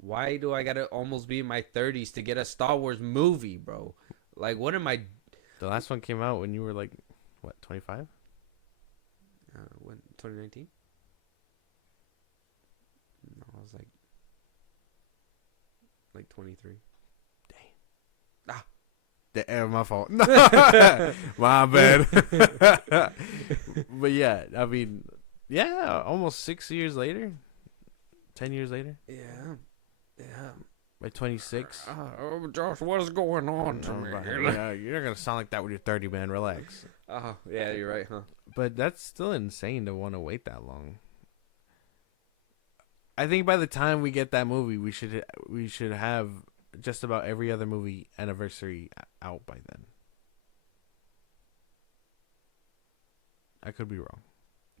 Why do I gotta almost be in my 30s to get a Star Wars movie, bro? Like, what am I? The last one came out when you were like, what, 25? When 2019? No, I was like 23. My fault. My bad. But yeah, I mean, yeah, almost 6 years later. 10 years later. Yeah. By 26. Oh, Josh, what is going on to me? Yeah, you're not gonna sound like that when you're 30, man. Relax. Yeah, you're right, huh? But that's still insane to want to wait that long. I think by the time we get that movie, we should have just about every other movie anniversary out by then. I could be wrong.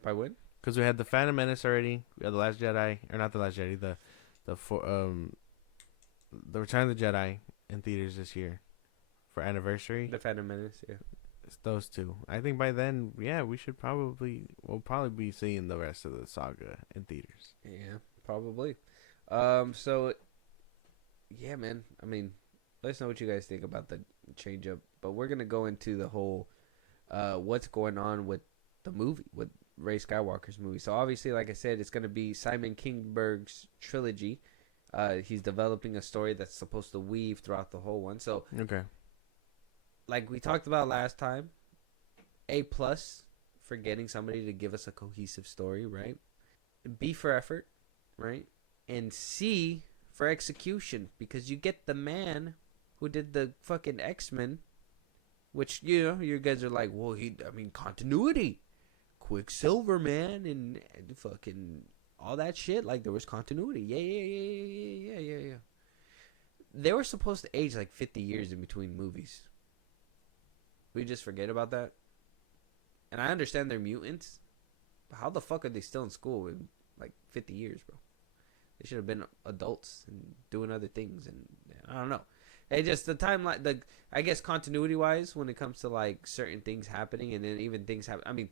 By when? Because we had the Phantom Menace already. We had the Last Jedi, or not the Last Jedi, the Return of the Jedi in theaters this year for anniversary. The Phantom Menace, yeah. It's those two. I think by then, yeah, we'll probably be seeing the rest of the saga in theaters. Yeah, probably. So, yeah, man. I mean, let us know what you guys think about the change up. But we're gonna go into the whole, what's going on with the movie, with Rey Skywalker's movie. So obviously, like I said, it's gonna be Simon Kinberg's trilogy. He's developing a story that's supposed to weave throughout the whole one. So, okay, like we talked about last time, A+ for getting somebody to give us a cohesive story, right? B for effort, right? And C for execution, because you get the man who did the fucking X-Men, which, you know, you guys are like, well, continuity. Quicksilver, man, and fucking all that shit. Like, there was continuity. Yeah. They were supposed to age like 50 years in between movies. We just forget about that. And I understand they're mutants, but how the fuck are they still in school in like 50 years, bro? They should have been adults and doing other things, and I don't know. It just, the timeline, I guess continuity wise, when it comes to like certain things happening, and then even things happen. I mean,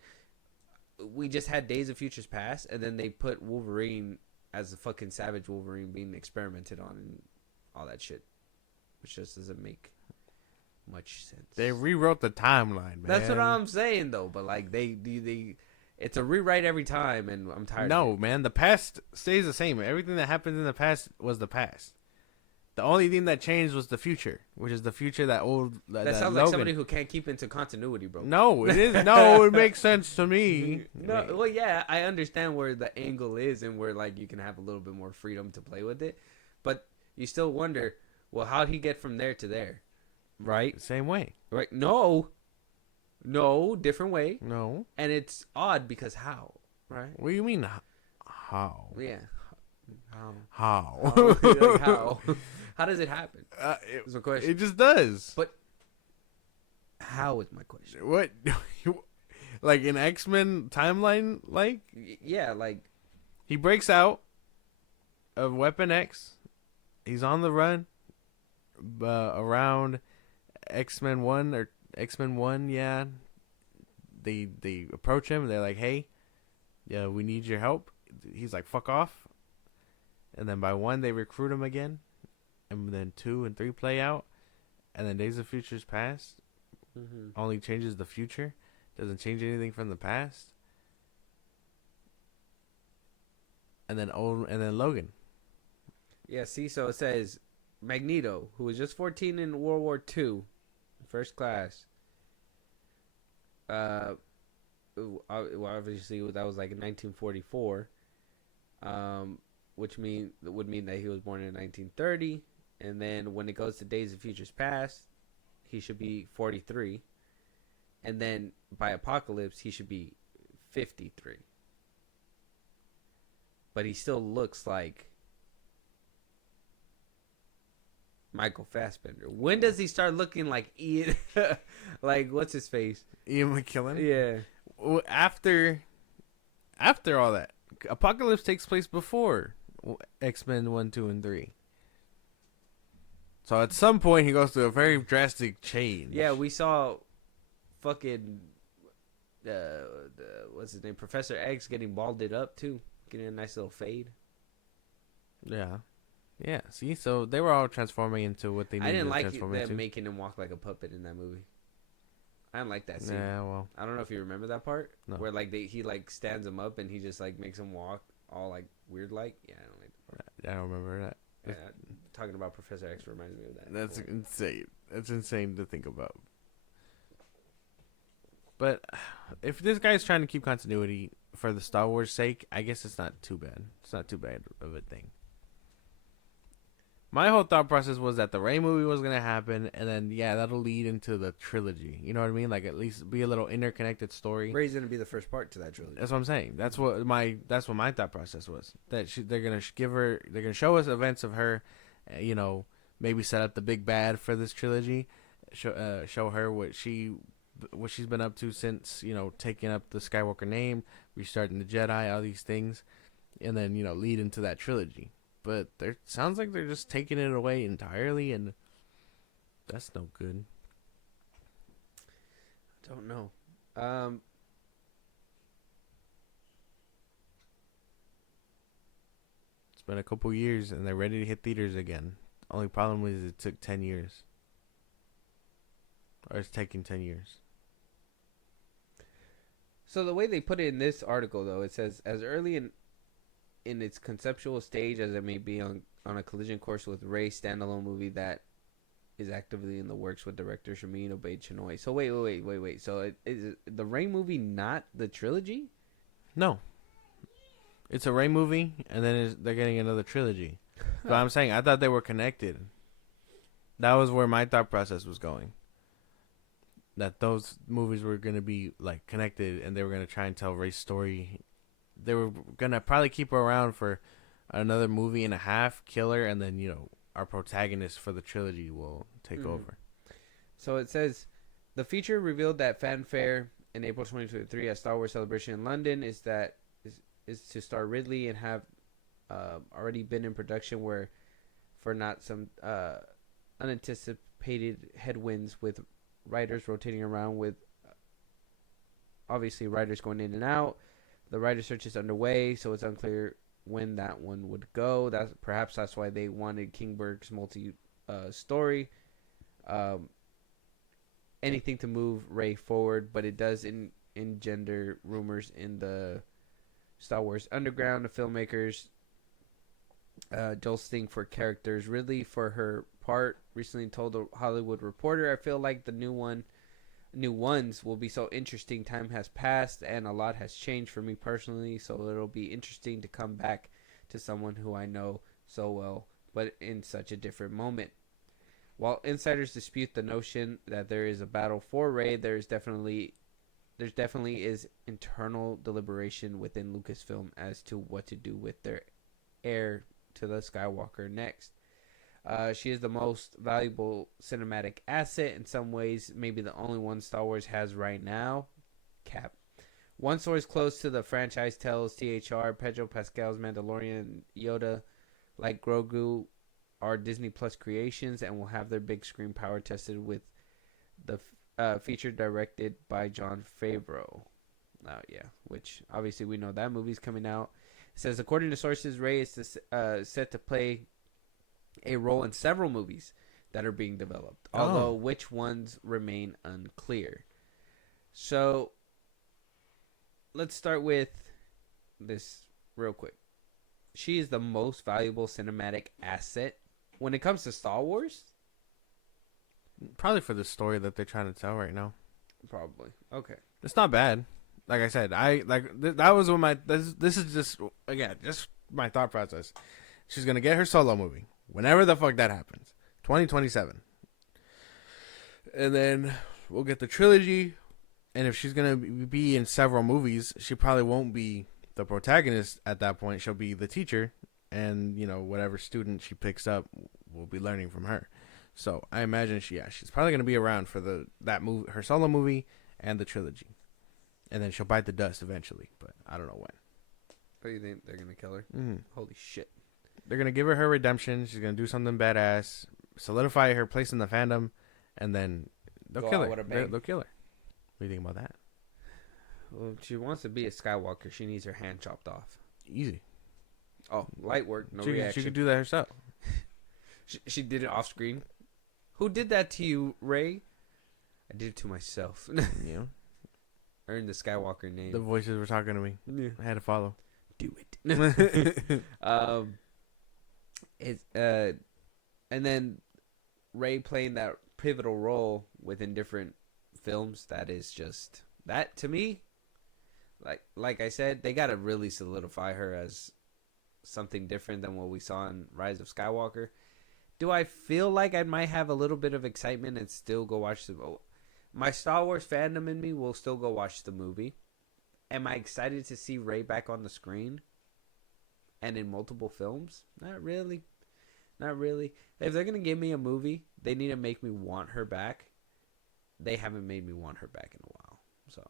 we just had Days of Futures Past, and then they put Wolverine as a fucking Savage Wolverine being experimented on and all that shit, which just doesn't make much sense. They rewrote the timeline, man. That's what I'm saying, though. But like they it's a rewrite every time, and I'm tired. No, man, the past stays the same. Everything that happened in the past was the past. The only thing that changed was the future, which is the future that sounds like Logan. Somebody who can't keep into continuity, bro. No, it is. No, it makes sense to me. No, well, yeah, I understand where the angle is and where like you can have a little bit more freedom to play with it, but you still wonder, well, how'd he get from there to there? Right? Same way. Right? No, different way. No. And it's odd because how? Right? What do you mean? How? Yeah. How? Like how? How does it happen? That's my question. It just does. But how is my question? What? Like an X-Men timeline? Like? Yeah, like he breaks out of Weapon X. He's on the run around X-Men 1 or X-Men 1, yeah. They approach him. They're like, hey, yeah, we need your help. He's like, fuck off. And then by 1, they recruit him again. And then 2 and 3 play out. And then Days of Futures Past only changes the future. Doesn't change anything from the past. And then Logan. Yeah, see, so it says Magneto, who was just 14 in World War II, first class. Obviously that was like in 1944. Which would mean that he was born in 1930, and then when it goes to Days of Futures Past, he should be 43, and then by Apocalypse he should be 53. But he still looks like Michael Fassbender. When does he start looking like Ian? Like, what's his face? Ian McKellen? Yeah. Well, after all that, Apocalypse takes place before X-Men 1, 2, and 3. So at some point, he goes through a very drastic change. Yeah, we saw fucking... what's his name? Professor X getting balded up, too. Getting a nice little fade. Yeah. Yeah, see? So they were all transforming into what they needed to transform into. I didn't like them making him walk like a puppet in that movie. I didn't like that scene. Yeah, well. I don't know if you remember that part. No. Where like he like stands him up and he just like makes him walk all like weird like. Yeah, I don't like that part. I don't remember that. Yeah, talking about Professor X reminds me of that. That's insane. That's insane to think about. But if this guy's trying to keep continuity, for the Star Wars sake, I guess it's not too bad. It's not too bad of a thing. My whole thought process was that the Rey movie was gonna happen, and then that'll lead into the trilogy. You know what I mean? Like at least be a little interconnected story. Rey's gonna be the first part to that trilogy. That's what I'm saying. That's what my thought process was. That they're gonna they're gonna show us events of her, maybe set up the big bad for this trilogy, show her what she's been up to since taking up the Skywalker name, restarting the Jedi, all these things, and then lead into that trilogy. But it sounds like they're just taking it away entirely, and that's no good. I don't know. It's been a couple years, and they're ready to hit theaters again. Only problem is it took 10 years. Or it's taking 10 years. So the way they put it in this article, though, it says, as early in its conceptual stage as it may be on a collision course with Rey's standalone movie that is actively in the works with director Sharmeen Obaid-Chinoy. So wait. So is the Rey movie not the trilogy? No. It's a Rey movie, and then they're getting another trilogy. But I'm saying, I thought they were connected. That was where my thought process was going. That those movies were going to be like connected, and they were going to try and tell Rey's story. They were going to probably keep her around for another movie and a half, kill her, and then, our protagonist for the trilogy will take over. So it says, the feature revealed that fanfare in April 2023 at Star Wars Celebration in London is to star Ridley and have already been in production for not some unanticipated headwinds with writers rotating around, with obviously writers going in and out. The writer search is underway, so it's unclear when that one would go. That's why they wanted Kingberg's story. Anything to move Rey forward, but it does engender rumors in the Star Wars underground. The filmmakers jolting for characters. Ridley, for her part, recently told a Hollywood Reporter, "I feel like the new ones will be so interesting. Time has passed and a lot has changed for me personally, so it'll be interesting to come back to someone who I know so well, but in such a different moment." While insiders dispute the notion that there is a battle for Rey, there's definitely is internal deliberation within Lucasfilm as to what to do with their heir to the Skywalker next. She is the most valuable cinematic asset, in some ways maybe the only one Star Wars has right now. Cap. One source close to the franchise tells THR Pedro Pascal's Mandalorian and Yoda, like Grogu, are Disney Plus creations and will have their big screen power tested with the feature directed by Jon Favreau. Which obviously we know that movie's coming out. It says, according to sources, Rey is set to play a role in several movies that are being developed, although which ones remain unclear. So let's start with this real quick. She is the most valuable cinematic asset when it comes to Star Wars. Probably for the story that they're trying to tell right now. Probably. Okay. It's not bad. Like I said, that was what this is just my thought process. She's gonna get her solo movie whenever the fuck that happens, 2027, and then we'll get the trilogy. And if she's gonna be in several movies, she probably won't be the protagonist at that point. She'll be the teacher, and whatever student she picks up will be learning from her. So I imagine she's probably gonna be around for that movie, her solo movie, and the trilogy. And then she'll bite the dust eventually, but I don't know when. Oh, you think they're going to kill her? Mm-hmm. Holy shit. They're going to give her redemption. She's going to do something badass, solidify her place in the fandom, and then they'll kill her. They'll kill her. What do you think about that? Well, if she wants to be a Skywalker, she needs her hand chopped off. Easy. Oh, light work, no reaction. She could do that herself. she did it off screen. Who did that to you, Rey? I did it to myself. Earned the Skywalker name. The voices were talking to me. Yeah. I had to follow. Do it. And then Rey playing that pivotal role within different films. That is just that to me. Like I said, they gotta really solidify her as something different than what we saw in Rise of Skywalker. Do I feel like I might have a little bit of excitement and still go watch the? My Star Wars fandom in me will still go watch the movie. Am I excited to see Rey back on the screen and in multiple films? Not really. Not really. If they're gonna give me a movie, they need to make me want her back. They haven't made me want her back in a while, so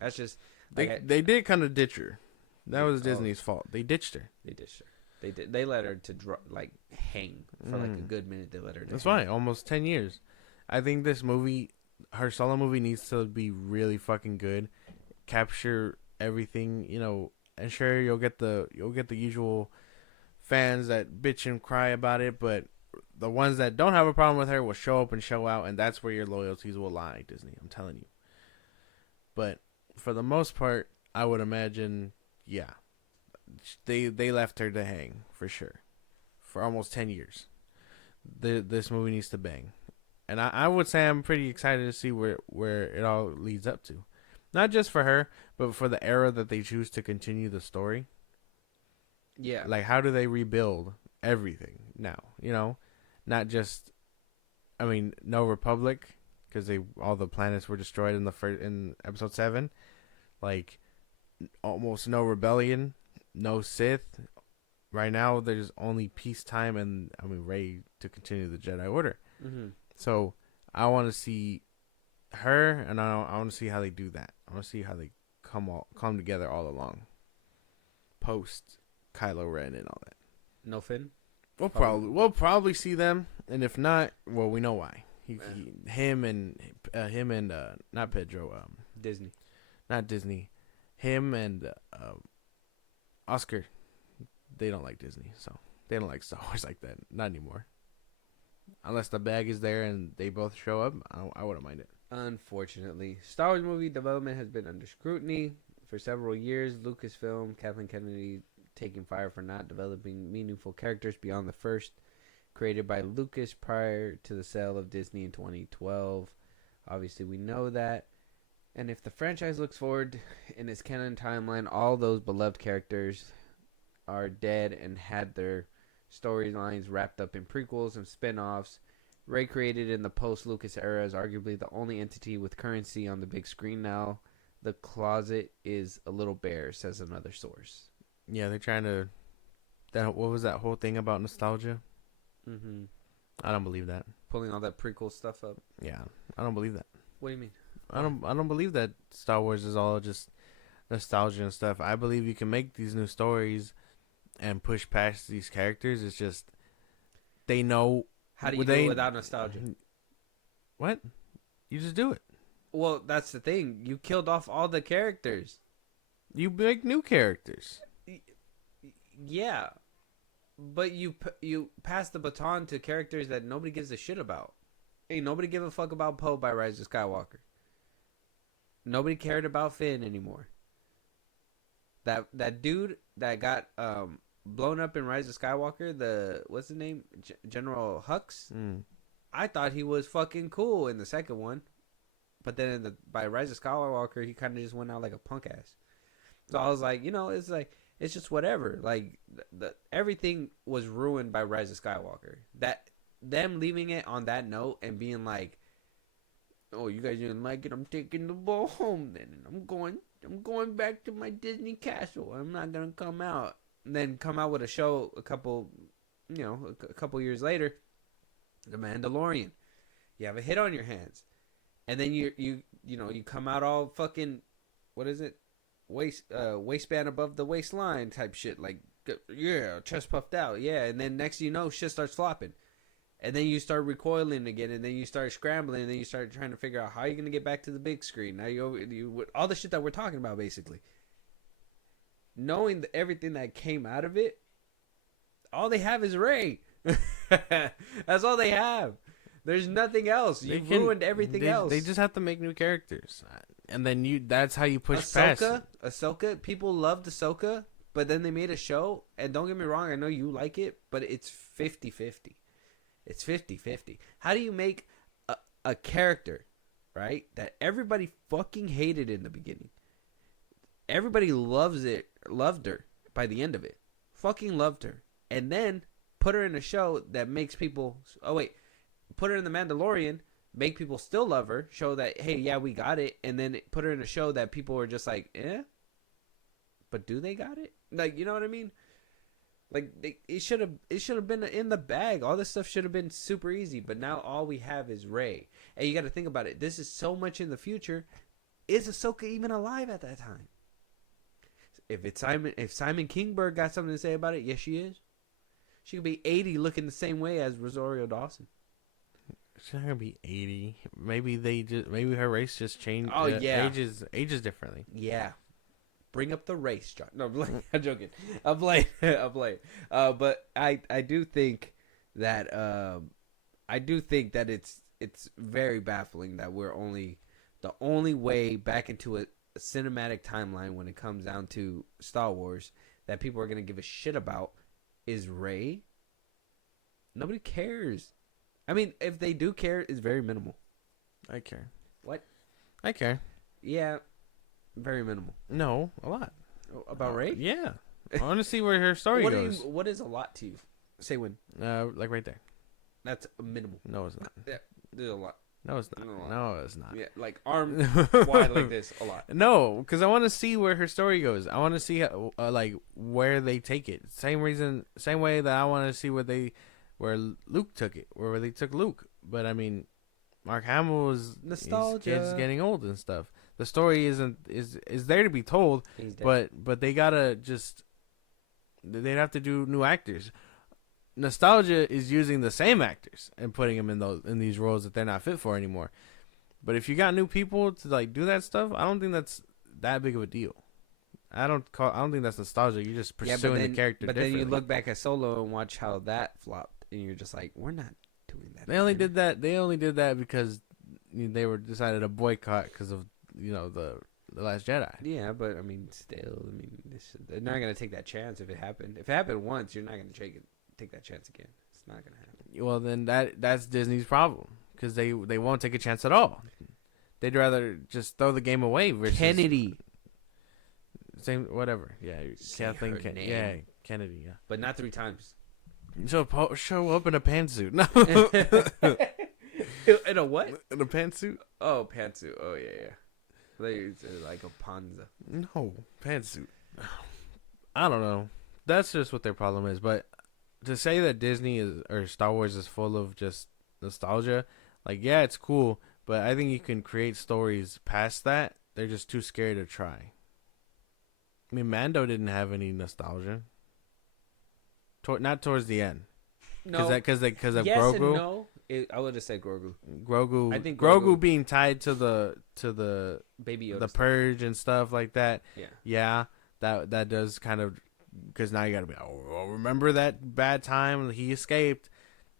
that's just they did kind of ditch her. That was Disney's fault. They ditched her. They ditched her. They did. They let her to hang for like a good minute. They let her. That's right. Almost 10 years. I think this movie, her solo movie, needs to be really fucking good. Capture everything, and sure you'll get the usual fans that bitch and cry about it, but the ones that don't have a problem with her will show up and show out, and that's where your loyalties will lie, Disney. I'm telling you. But for the most part, I would imagine, yeah, they left her to hang for sure for almost 10 years. This movie needs to bang, and I would say I'm pretty excited to see where it all leads up to, not just for her, but for the era that they choose to continue the story. Yeah, like how do they rebuild everything now? Not just, no Republic, because all the planets were destroyed in episode 7. Like, almost no rebellion, no Sith. Right now, there's only peacetime and Rey to continue the Jedi Order. Mm-hmm. So I want to see her, and I want to see how they do that. I want to see how they come together all along. Post Kylo Ren and all that. No Finn. We'll probably see them, and if not, well, we know why. Him and not Pedro. Disney. Not Disney. Him and Oscar. They don't like Disney, so they don't like Star Wars like that. Not anymore. Unless the bag is there and they both show up, I wouldn't mind it. Unfortunately, Star Wars movie development has been under scrutiny for several years. Lucasfilm, Kathleen Kennedy taking fire for not developing meaningful characters beyond the first, created by Lucas prior to the sale of Disney in 2012. Obviously, we know that. And if the franchise looks forward in its canon timeline, all those beloved characters are dead and had their storylines wrapped up in prequels and spin-offs. Rey, created in the post-Lucas era, is arguably the only entity with currency on the big screen now. The closet is a little bare, says another source. Yeah, they're trying to... What was that whole thing about nostalgia? Mm-hmm. I don't believe that. Pulling all that prequel stuff up. Yeah, I don't believe that. What do you mean? I don't believe that Star Wars is all just nostalgia and stuff. I believe you can make these new stories and push past these characters. It's just they know. How do you do it without nostalgia? What? You just do it. Well, that's the thing. You killed off all the characters. You make new characters. Yeah, but you pass the baton to characters that nobody gives a shit about. Hey, nobody give a fuck about Poe by Rise of Skywalker. Nobody cared about Finn anymore. That dude that got blown up in Rise of Skywalker, what's his name? General Hux. I thought he was fucking cool in the second one, but then by Rise of Skywalker, he kind of just went out like a punk ass. So I was like, it's just whatever. Like everything was ruined by Rise of Skywalker. That them leaving it on that note and being like, "Oh, you guys didn't like it. I'm taking the ball home then, and I'm going back to my Disney castle. I'm not gonna come out." And then come out with a show a couple years later, The Mandalorian. You have a hit on your hands, and then you come out all fucking, what is it? Waistband above the waistline type shit, like, yeah, chest puffed out, yeah, and then next you know, shit starts flopping, and then you start recoiling again, and then you start scrambling, and then you start trying to figure out how you're gonna get back to the big screen. Now you all the shit that we're talking about, basically. Knowing everything that came out of it, all they have is Rey. That's all they have. There's nothing else. You ruined everything else. They just have to make new characters. And then that's how you push past. Ahsoka, people loved Ahsoka, but then they made a show, and don't get me wrong, I know you like it, but it's 50-50. It's 50-50. How do you make a character, right, that everybody fucking hated in the beginning, Everybody loved her by the end of it. Fucking loved her. And then put her in a show that makes people. Oh wait, put her in The Mandalorian. Make people still love her. Show that, hey, yeah, we got it. And then put her in a show that people were just like, eh. But do they got it? Like, you know what I mean? Like, it should have been in the bag. All this stuff should have been super easy. But now all we have is Rey. And you got to think about it. This is so much in the future. Is Ahsoka even alive at that time? If Simon Kinberg got something to say about it, yes, she is. She could be 80 looking the same way as Rosario Dawson. She's not gonna be 80. Maybe her race just changed. Oh yeah, ages differently. Yeah, bring up the race, John. No, I'm joking. I'm playing. But I do think that it's very baffling that we're the only way back into a cinematic timeline when it comes down to Star Wars that people are gonna give a shit about is Rey. Nobody cares. I mean, if they do care, it's very minimal. I care. What? I care. Yeah, very minimal. No, a lot. About Rey? Yeah. I want to see where her story goes. What is a lot to you? Say when. Like right there. That's minimal. No, it's not. Yeah, there's a lot. No, it's not. No, it's not. Yeah, like arm wide like this, a lot. No, because I want to see where her story goes. I want to see how, like where they take it. Same way that I want to see where Luke took it, where they took Luke. But I mean, Mark Hamill is nostalgia. He's getting old and stuff. The story is there to be told, but they gotta they'd have to do new actors. Nostalgia is using the same actors and putting them in these roles that they're not fit for anymore. But if you got new people to like do that stuff, I don't think that's that big of a deal. I don't think that's nostalgia. You're just pursuing the character. But then you look back at Solo and watch how that flopped, and you're just like, we're not doing that. They only did that because they were decided to boycott because of the Last Jedi. Yeah, but I mean, still, they're not gonna take that chance if it happened. If it happened once, you're not gonna take that chance again. It's not gonna happen. Well, then that's Disney's problem because they won't take a chance at all. They'd rather just throw the game away. Versus Kennedy. Same, whatever. Yeah, Kathleen Kennedy. Yeah, Kennedy. Yeah, but not 3 times. Show up in a pantsuit. No. In a what? In a pantsuit. Oh, pantsuit. Oh yeah. Like a panza. No, pantsuit. I don't know. That's just what their problem is. But to say that Disney or Star Wars is full of just nostalgia, like, yeah, it's cool. But I think you can create stories past that. They're just too scared to try. I mean, Mando didn't have any nostalgia. Not towards the end. No, because of yes Grogu. And no, I would have said Grogu. Grogu. I think Grogu being tied to the Baby Yoda the purge and stuff like that. Yeah. Yeah, that does kind of, because now you got to be. Oh, remember that bad time he escaped.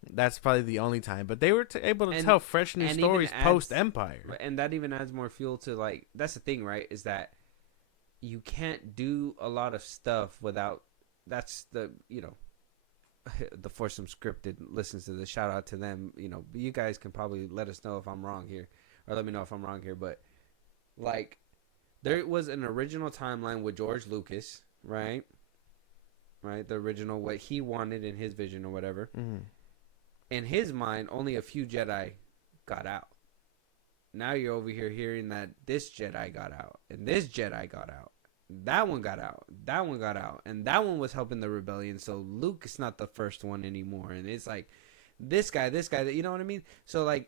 That's probably the only time. But they were able to tell fresh new stories post Empire, and that even adds more fuel to, like, that's the thing, right? Is that you can't do a lot of stuff without. That's the the Force Unscripted listens to this. Shout out to them. You guys can probably let us know if I'm wrong here, or let me know if I'm wrong here. But like, there was an original timeline with George Lucas, right? The original, what he wanted in his vision or whatever. Mm-hmm. In his mind, only a few Jedi got out. Now you're over here hearing that this Jedi got out, and this Jedi got out. That one got out. That one got out. And that one was helping the rebellion. So Luke is not the first one anymore. And it's like this guy, you know what I mean? So like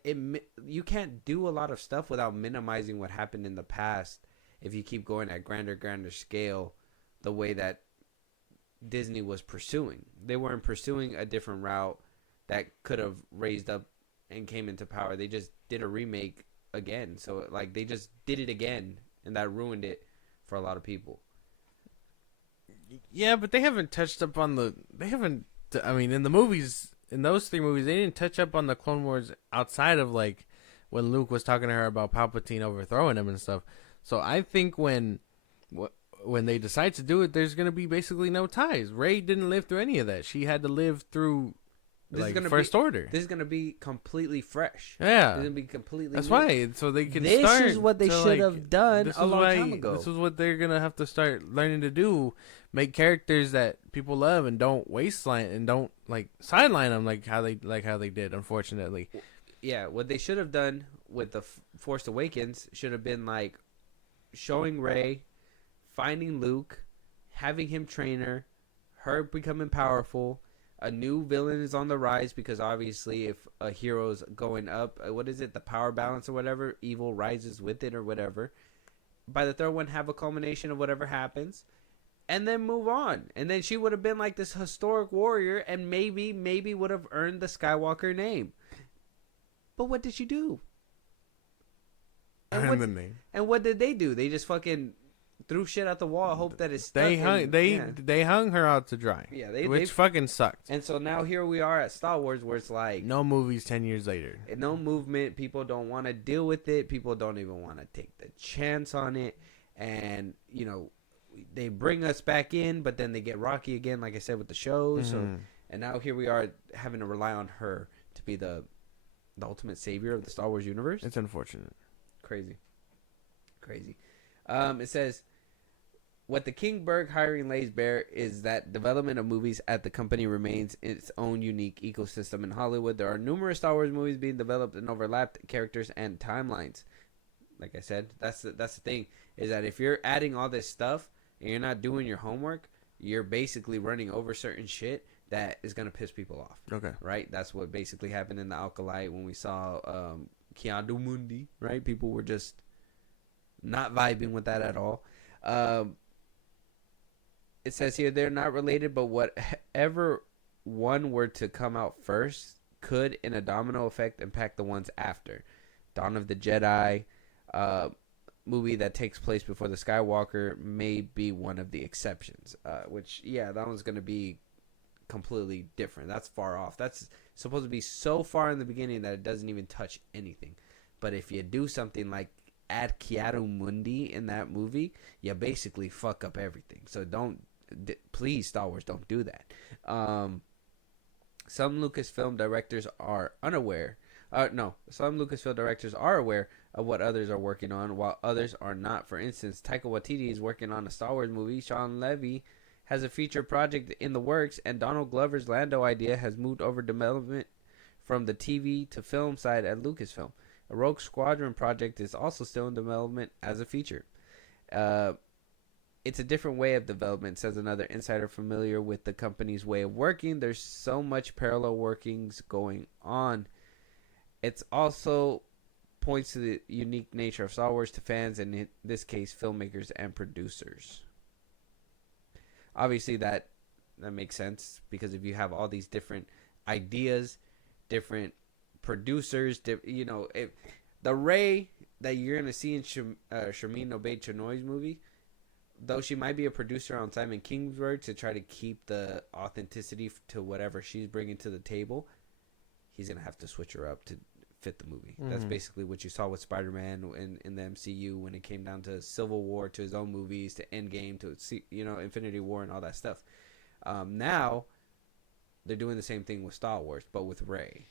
you can't do a lot of stuff without minimizing what happened in the past if you keep going at grander scale the way that Disney was pursuing. They weren't pursuing a different route that could have raised up and came into power. They just did a remake again. So like they just did it again, and that ruined it for a lot of people. Yeah, but they haven't touched up on I mean, in the movies, in those 3 movies, they didn't touch up on the Clone Wars outside of like when Luke was talking to her about Palpatine overthrowing him and stuff. So I think when they decide to do it, there's going to be basically no ties. Rey didn't live through any of that. She had to live through First Order. This is gonna be completely fresh. Yeah, it's gonna be completely. That's new. why, so they can. This start is what they should have done a long time ago. This is what they're gonna have to start learning to do: make characters that people love and don't wasteland and don't sideline them like how they did. Unfortunately, yeah. What they should have done with the Force Awakens should have been showing Rey, finding Luke, having him train her becoming powerful. A new villain is on the rise because obviously if a hero's going up, what is it, the power balance or whatever, evil rises with it or whatever. By the third one, have a culmination of whatever happens and then move on. And then she would have been like this historic warrior and maybe would have earned the Skywalker name. But what did she do? Earn the name. And what did they do? They just fucking threw shit out the wall. Hope that it's stuck. They hung her out to dry. Yeah, which fucking sucked. And so now here we are at Star Wars, where it's like no movies 10 years later, no movement. People don't want to deal with it. People don't even want to take the chance on it. And they bring us back in, but then they get rocky again, like I said with the shows. Mm-hmm. So and now here we are having to rely on her to be the ultimate savior of the Star Wars universe. It's unfortunate. Crazy. It says, what the King Berg hiring lays bare is that development of movies at the company remains its own unique ecosystem in Hollywood. There are numerous Star Wars movies being developed and overlapped characters and timelines. Like I said, that's the thing, is that if you're adding all this stuff and you're not doing your homework, you're basically running over certain shit that is going to piss people off. Okay. Right? That's what basically happened in the Alkalite when we saw Ki-Adi-Mundi, right? People were just not vibing with that at all. It says here they're not related, but whatever one were to come out first could, in a domino effect, impact the ones after. Dawn of the Jedi, movie that takes place before the Skywalker, may be one of the exceptions. Which, yeah, that one's going to be completely different. That's far off. That's supposed to be so far in the beginning that it doesn't even touch anything. But if you do something like add Ki-Adi-Mundi in that movie, you basically fuck up everything. So please, Star Wars, don't do that. Some Lucasfilm directors are unaware. Some Lucasfilm directors are aware of what others are working on, while others are not. For instance, Taika Waititi is working on a Star Wars movie. Sean Levy has a feature project in the works, and Donald Glover's Lando idea has moved over development from the TV to film side at Lucasfilm. A Rogue Squadron project is also still in development as a feature. It's a different way of development, says another insider familiar with the company's way of working. There's so much parallel workings going on. It's also points to the unique nature of Star Wars to fans, and in this case, filmmakers and producers. Obviously, that makes sense, because if you have all these different ideas, different producers, if the Rey that you're gonna see in Sharmeen Obaid-Chinoy's movie, though she might be a producer on Simon King's work to try to keep the authenticity to whatever she's bringing to the table, he's gonna have to switch her up to fit the movie. Mm-hmm. That's basically what you saw with Spider-Man in the MCU when it came down to Civil War, to his own movies, to Endgame, to Infinity War and all that stuff. Now they're doing the same thing with Star Wars, but with Rey.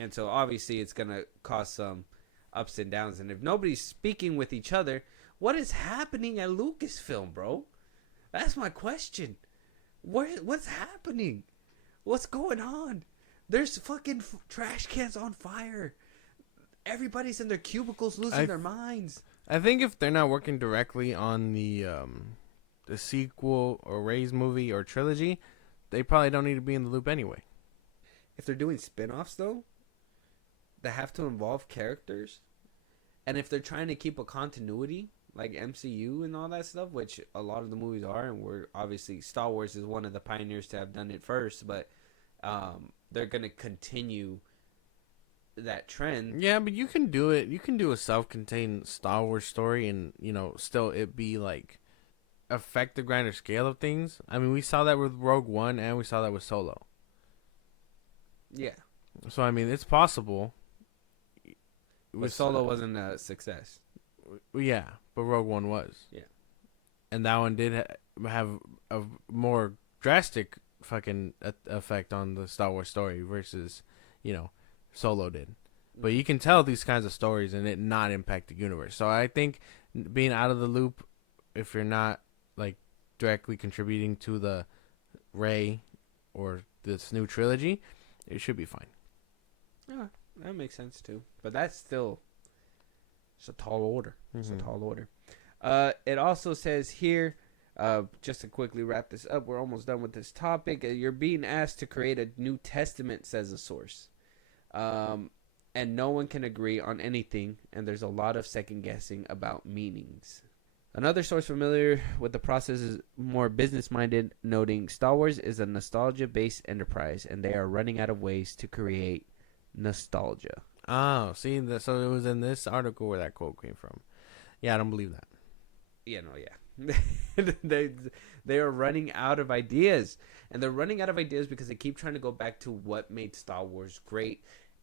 And so obviously it's going to cause some ups and downs. And if nobody's speaking with each other, what is happening at Lucasfilm, bro? That's my question. What's happening? What's going on? There's fucking trash cans on fire. Everybody's in their cubicles losing their minds. I think if they're not working directly on the sequel or Rey's movie or trilogy, they probably don't need to be in the loop anyway. If they're doing spin-offs, though, that have to involve characters, and if they're trying to keep a continuity, like MCU and all that stuff, which a lot of the movies are, and we're obviously Star Wars is one of the pioneers to have done it first, but they're going to continue that trend. Yeah, but you can do it. You can do a self-contained Star Wars story and, still it be like affect the grander scale of things. I mean, we saw that with Rogue One and we saw that with Solo. Yeah. So, I mean, it's possible. But Solo wasn't a success. Yeah, but Rogue One was. Yeah. And that one did have a more drastic fucking effect on the Star Wars story versus, Solo did. But you can tell these kinds of stories and it not impact the universe. So I think being out of the loop, if you're not like directly contributing to the Rey or this new trilogy, it should be fine. Yeah, that makes sense too. But that's still, it's a tall order. It's a tall order. It also says here, just to quickly wrap this up, we're almost done with this topic. You're being asked to create a New Testament, says a source. And no one can agree on anything, and there's a lot of second guessing about meanings. Another source familiar with the process is more business-minded, noting Star Wars is a nostalgia-based enterprise, and they are running out of ways to create nostalgia. Oh, see, so it was in this article where that quote came from. Yeah, I don't believe that. They are running out of ideas, and they're running out of ideas because they keep trying to go back to what made Star Wars great.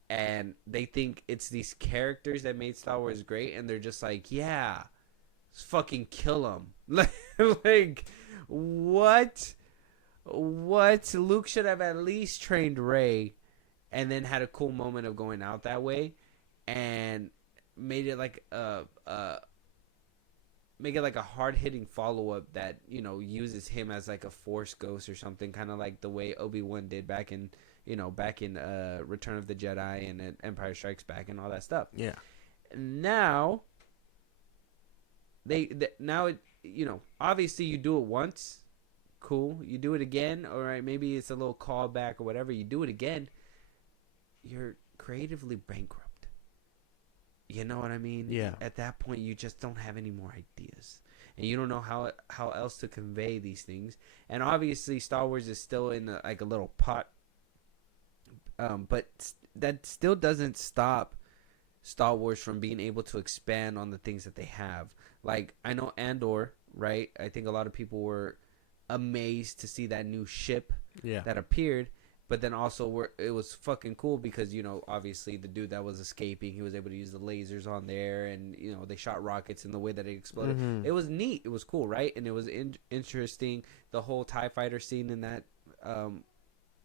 And they think it's these characters that made Star Wars great, and they're just like, yeah, let's fucking kill them. Like, what? Luke should have at least trained Rey, and then had a cool moment of going out that way, and made it like make it like a hard-hitting follow-up that, uses him as like a Force ghost or something, kind of like the way Obi-Wan did back in Return of the Jedi and Empire Strikes Back and all that stuff. Yeah. Now, obviously you do it once, cool. You do it again, all right, maybe it's a little callback or whatever. You do it again, you're creatively bankrupt. You know what I mean? Yeah. At that point, you just don't have any more ideas. And you don't know how else to convey these things. And obviously, Star Wars is still in a little pot. But that still doesn't stop Star Wars from being able to expand on the things that they have. Like, I know Andor, right? I think a lot of people were amazed to see that new ship that appeared. But then also, it was fucking cool because, obviously the dude that was escaping, he was able to use the lasers on there. And, they shot rockets in the way that it exploded. Mm-hmm. It was neat. It was cool, right? And it was interesting. The whole TIE fighter scene in that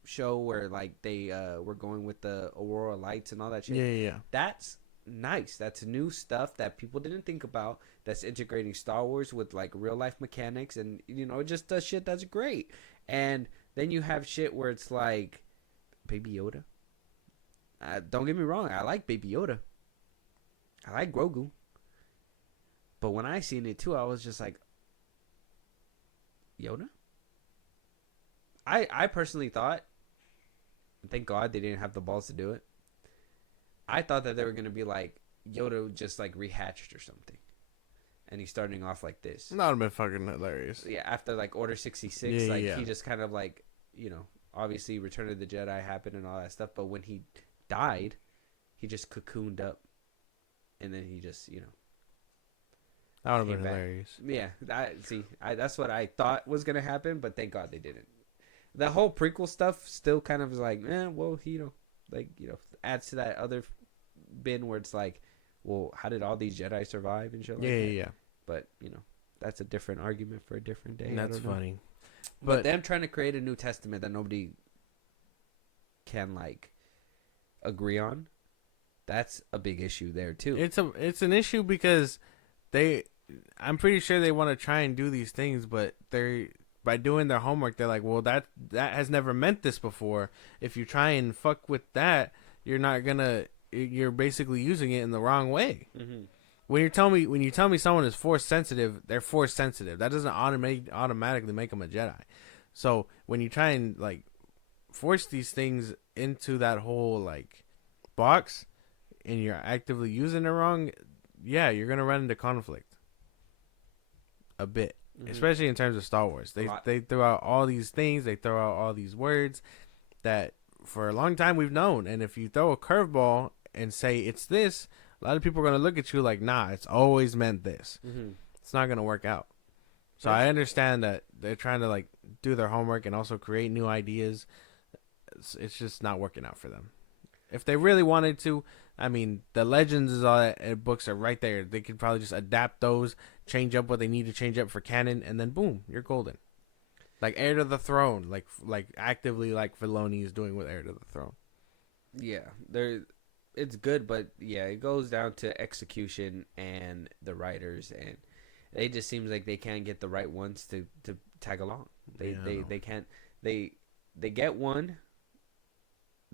show where like they were going with the Aurora lights and all that shit. Yeah. That's nice. That's new stuff that people didn't think about. That's integrating Star Wars with like real life mechanics, and it just does shit that's great. And then you have shit where it's like Baby Yoda. Don't get me wrong, I like Baby Yoda. I like Grogu. But when I seen it too, I was just like, Yoda? I personally thought, thank God they didn't have the balls to do it, I thought that they were going to be like Yoda just like rehatched or something. And he's starting off like this. That would have been fucking hilarious. Yeah, after like Order 66, he just kind of like, obviously Return of the Jedi happened and all that stuff. But when he died, he just cocooned up. And then he just, that would have been hilarious. Yeah, that's what I thought was going to happen. But thank God they didn't. The whole prequel stuff still kind of is like, adds to that other bin where it's like, well, how did all these Jedi survive and shit like that? Yeah. But, that's a different argument for a different day. That's funny. But them trying to create a New Testament that nobody can, like, agree on, that's a big issue there, too. It's an issue because I'm pretty sure they want to try and do these things, but by doing their homework, they're like, well, that has never meant this before. If you try and fuck with that, you're basically using it in the wrong way. Mm-hmm. When you tell me someone is force sensitive, they're force sensitive. That doesn't automatically make them a Jedi. So when you try and like force these things into that whole like box, and you're actively using it wrong, yeah, you're gonna run into conflict a bit. Mm-hmm. Especially in terms of Star Wars. They throw out all these things, they throw out all these words that for a long time we've known. And if you throw a curveball and say it's this, a lot of people are going to look at you like, nah, it's always meant this. Mm-hmm. It's not going to work out. So I understand that they're trying to like do their homework and also create new ideas. It's just not working out for them. If they really wanted to, I mean, the Legends is all that books are right there. They could probably just adapt those, change up what they need to change up for canon, and then boom, you're golden. Like Heir to the Throne, like actively like Filoni is doing with Heir to the Throne. Yeah, it's good, but yeah, it goes down to execution and the writers, and it just seems like they can't get the right ones to tag along. They can't they get one.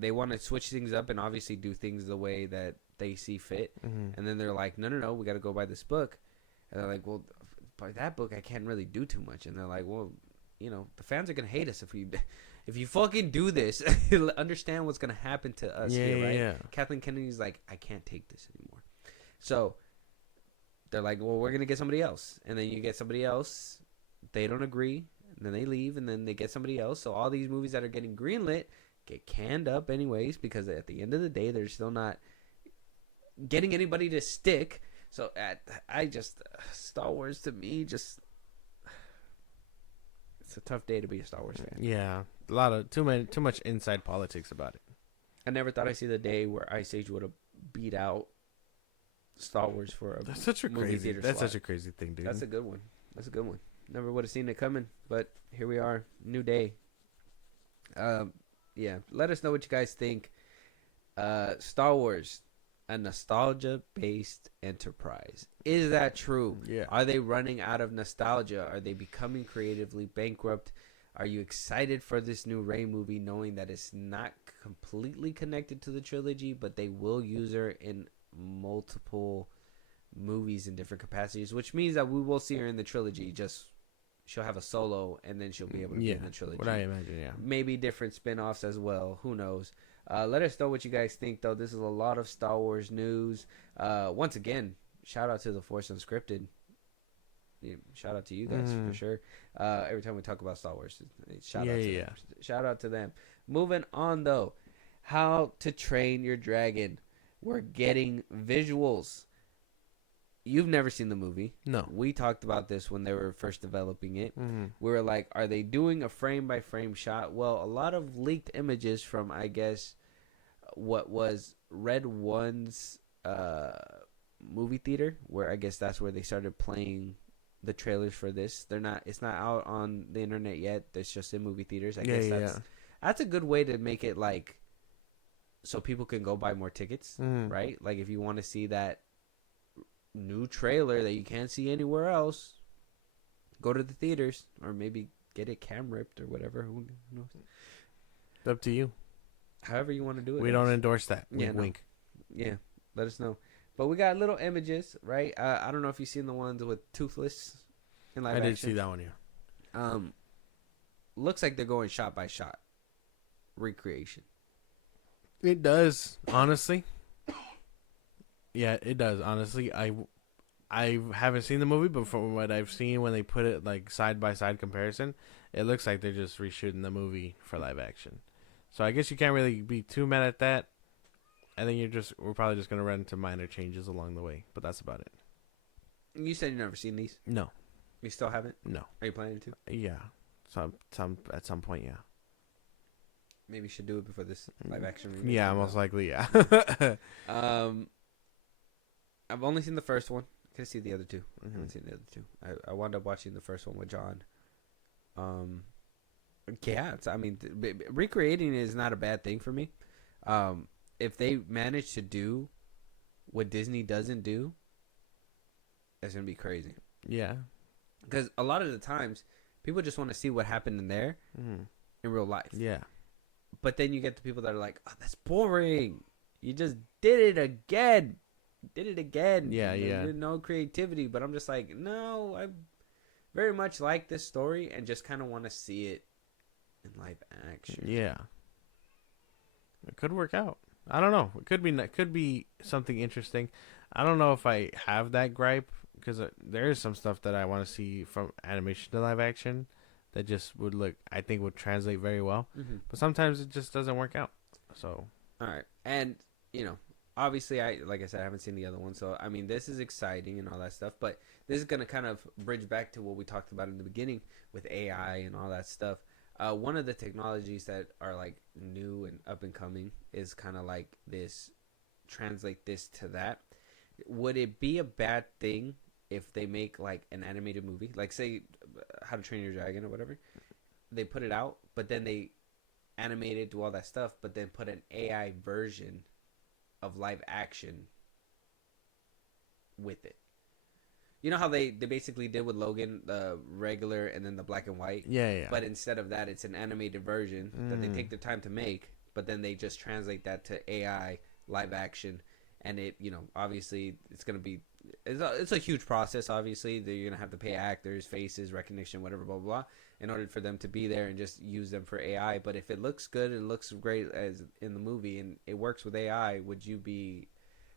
They want to switch things up and obviously do things the way that they see fit, and then they're like, no, we got to go by this book, and they're like, well, by that book I can't really do too much, and they're like, well, the fans are gonna hate us if you fucking do this. Understand what's gonna happen to us here, right? Yeah. Kathleen Kennedy's like, I can't take this anymore, so they're like, well, we're gonna get somebody else, and then you get somebody else. They don't agree, and then they leave, and then they get somebody else. So all these movies that are getting greenlit get canned up anyways, because at the end of the day, they're still not getting anybody to stick. So Star Wars to me just, it's a tough day to be a Star Wars fan. Yeah, too much inside politics about it. I never thought I'd see the day where Ice Age would have beat out Star Wars for a such a crazy thing, dude. That's a good one. Never would have seen it coming, but here we are, new day. Yeah, let us know what you guys think. Star Wars, a nostalgia-based enterprise. Is that true? Yeah. Are they running out of nostalgia? Are they becoming creatively bankrupt? Are you excited for this new Rey movie, knowing that it's not completely connected to the trilogy, but they will use her in multiple movies in different capacities, which means that we will see her in the trilogy. Just she'll have a solo, and then she'll be able to be in the trilogy. What I imagine, yeah. Maybe different spin-offs as well. Who knows? Let us know what you guys think, though. This is a lot of Star Wars news. Once again, shout out to The Force Unscripted. Yeah, shout out to you guys for sure. Every time we talk about Star Wars, shout out to them. Moving on, though. How to Train Your Dragon. We're getting visuals. You've never seen the movie. No. We talked about this when they were first developing it. We were like, are they doing a frame-by-frame shot? Well, a lot of leaked images from, I guess, what was Red One's movie theater, where I guess that's where they started playing the trailers for this. It's not out on the internet yet. It's just in movie theaters. I guess that's a good way to make it like so people can go buy more tickets, right? Like if you want to see that new trailer that you can't see anywhere else, go to the theaters, or maybe get it cam ripped or whatever. Who knows? It's up to you. However you want to do it. We don't endorse that. Wink, wink. Yeah, let us know. But we got little images, right? I don't know if you've seen the ones with Toothless in live action. I did see that one, yeah. Looks like they're going shot by shot recreation. It does, honestly. Yeah, it does. Honestly, I haven't seen the movie, but from what I've seen when they put it like side by side comparison, it looks like they're just reshooting the movie for live action. So I guess you can't really be too mad at that. I think we're probably just gonna run into minor changes along the way, but that's about it. You said you've never seen these? No. You still haven't? No. Are you planning to? Yeah. At some point, yeah. Maybe you should do it before this live action remake. Yeah, most likely, yeah. I've only seen the first one. I could see the other two. I haven't seen the other two. I wound up watching the first one with John. Yeah, recreating is not a bad thing for me. If they manage to do what Disney doesn't do, it's gonna be crazy. Yeah, because a lot of the times people just want to see what happened in there in real life. Yeah, but then you get the people that are like, "Oh, that's boring. You just did it again. Yeah, There's no creativity." But I'm just like, no, I very much like this story and just kind of want to see it in live action. Yeah, it could work out. I don't know. It could be something interesting. I don't know if I have that gripe because there is some stuff that I want to see from animation to live action that just would translate very well. But sometimes it just doesn't work out. So all right, and obviously, like I said, I haven't seen the other one, so I mean, this is exciting and all that stuff. But this is gonna kind of bridge back to what we talked about in the beginning with AI and all that stuff. One of the technologies that are like new and up and coming is kind of like this. Translate this to that. Would it be a bad thing if they make like an animated movie, like say How to Train Your Dragon or whatever, they put it out, but then they animate it, do all that stuff, but then put an AI version of live action with it. You know how they basically did with Logan, the regular and then the black and white? Yeah. But instead of that, it's an animated version that they take the time to make, but then they just translate that to AI live action. And it, obviously it's going to be, it's a huge process, obviously. You're going to have to pay actors, faces, recognition, whatever, blah, blah, blah, in order for them to be there and just use them for AI. But if it looks good and looks great as in the movie and it works with AI, would you be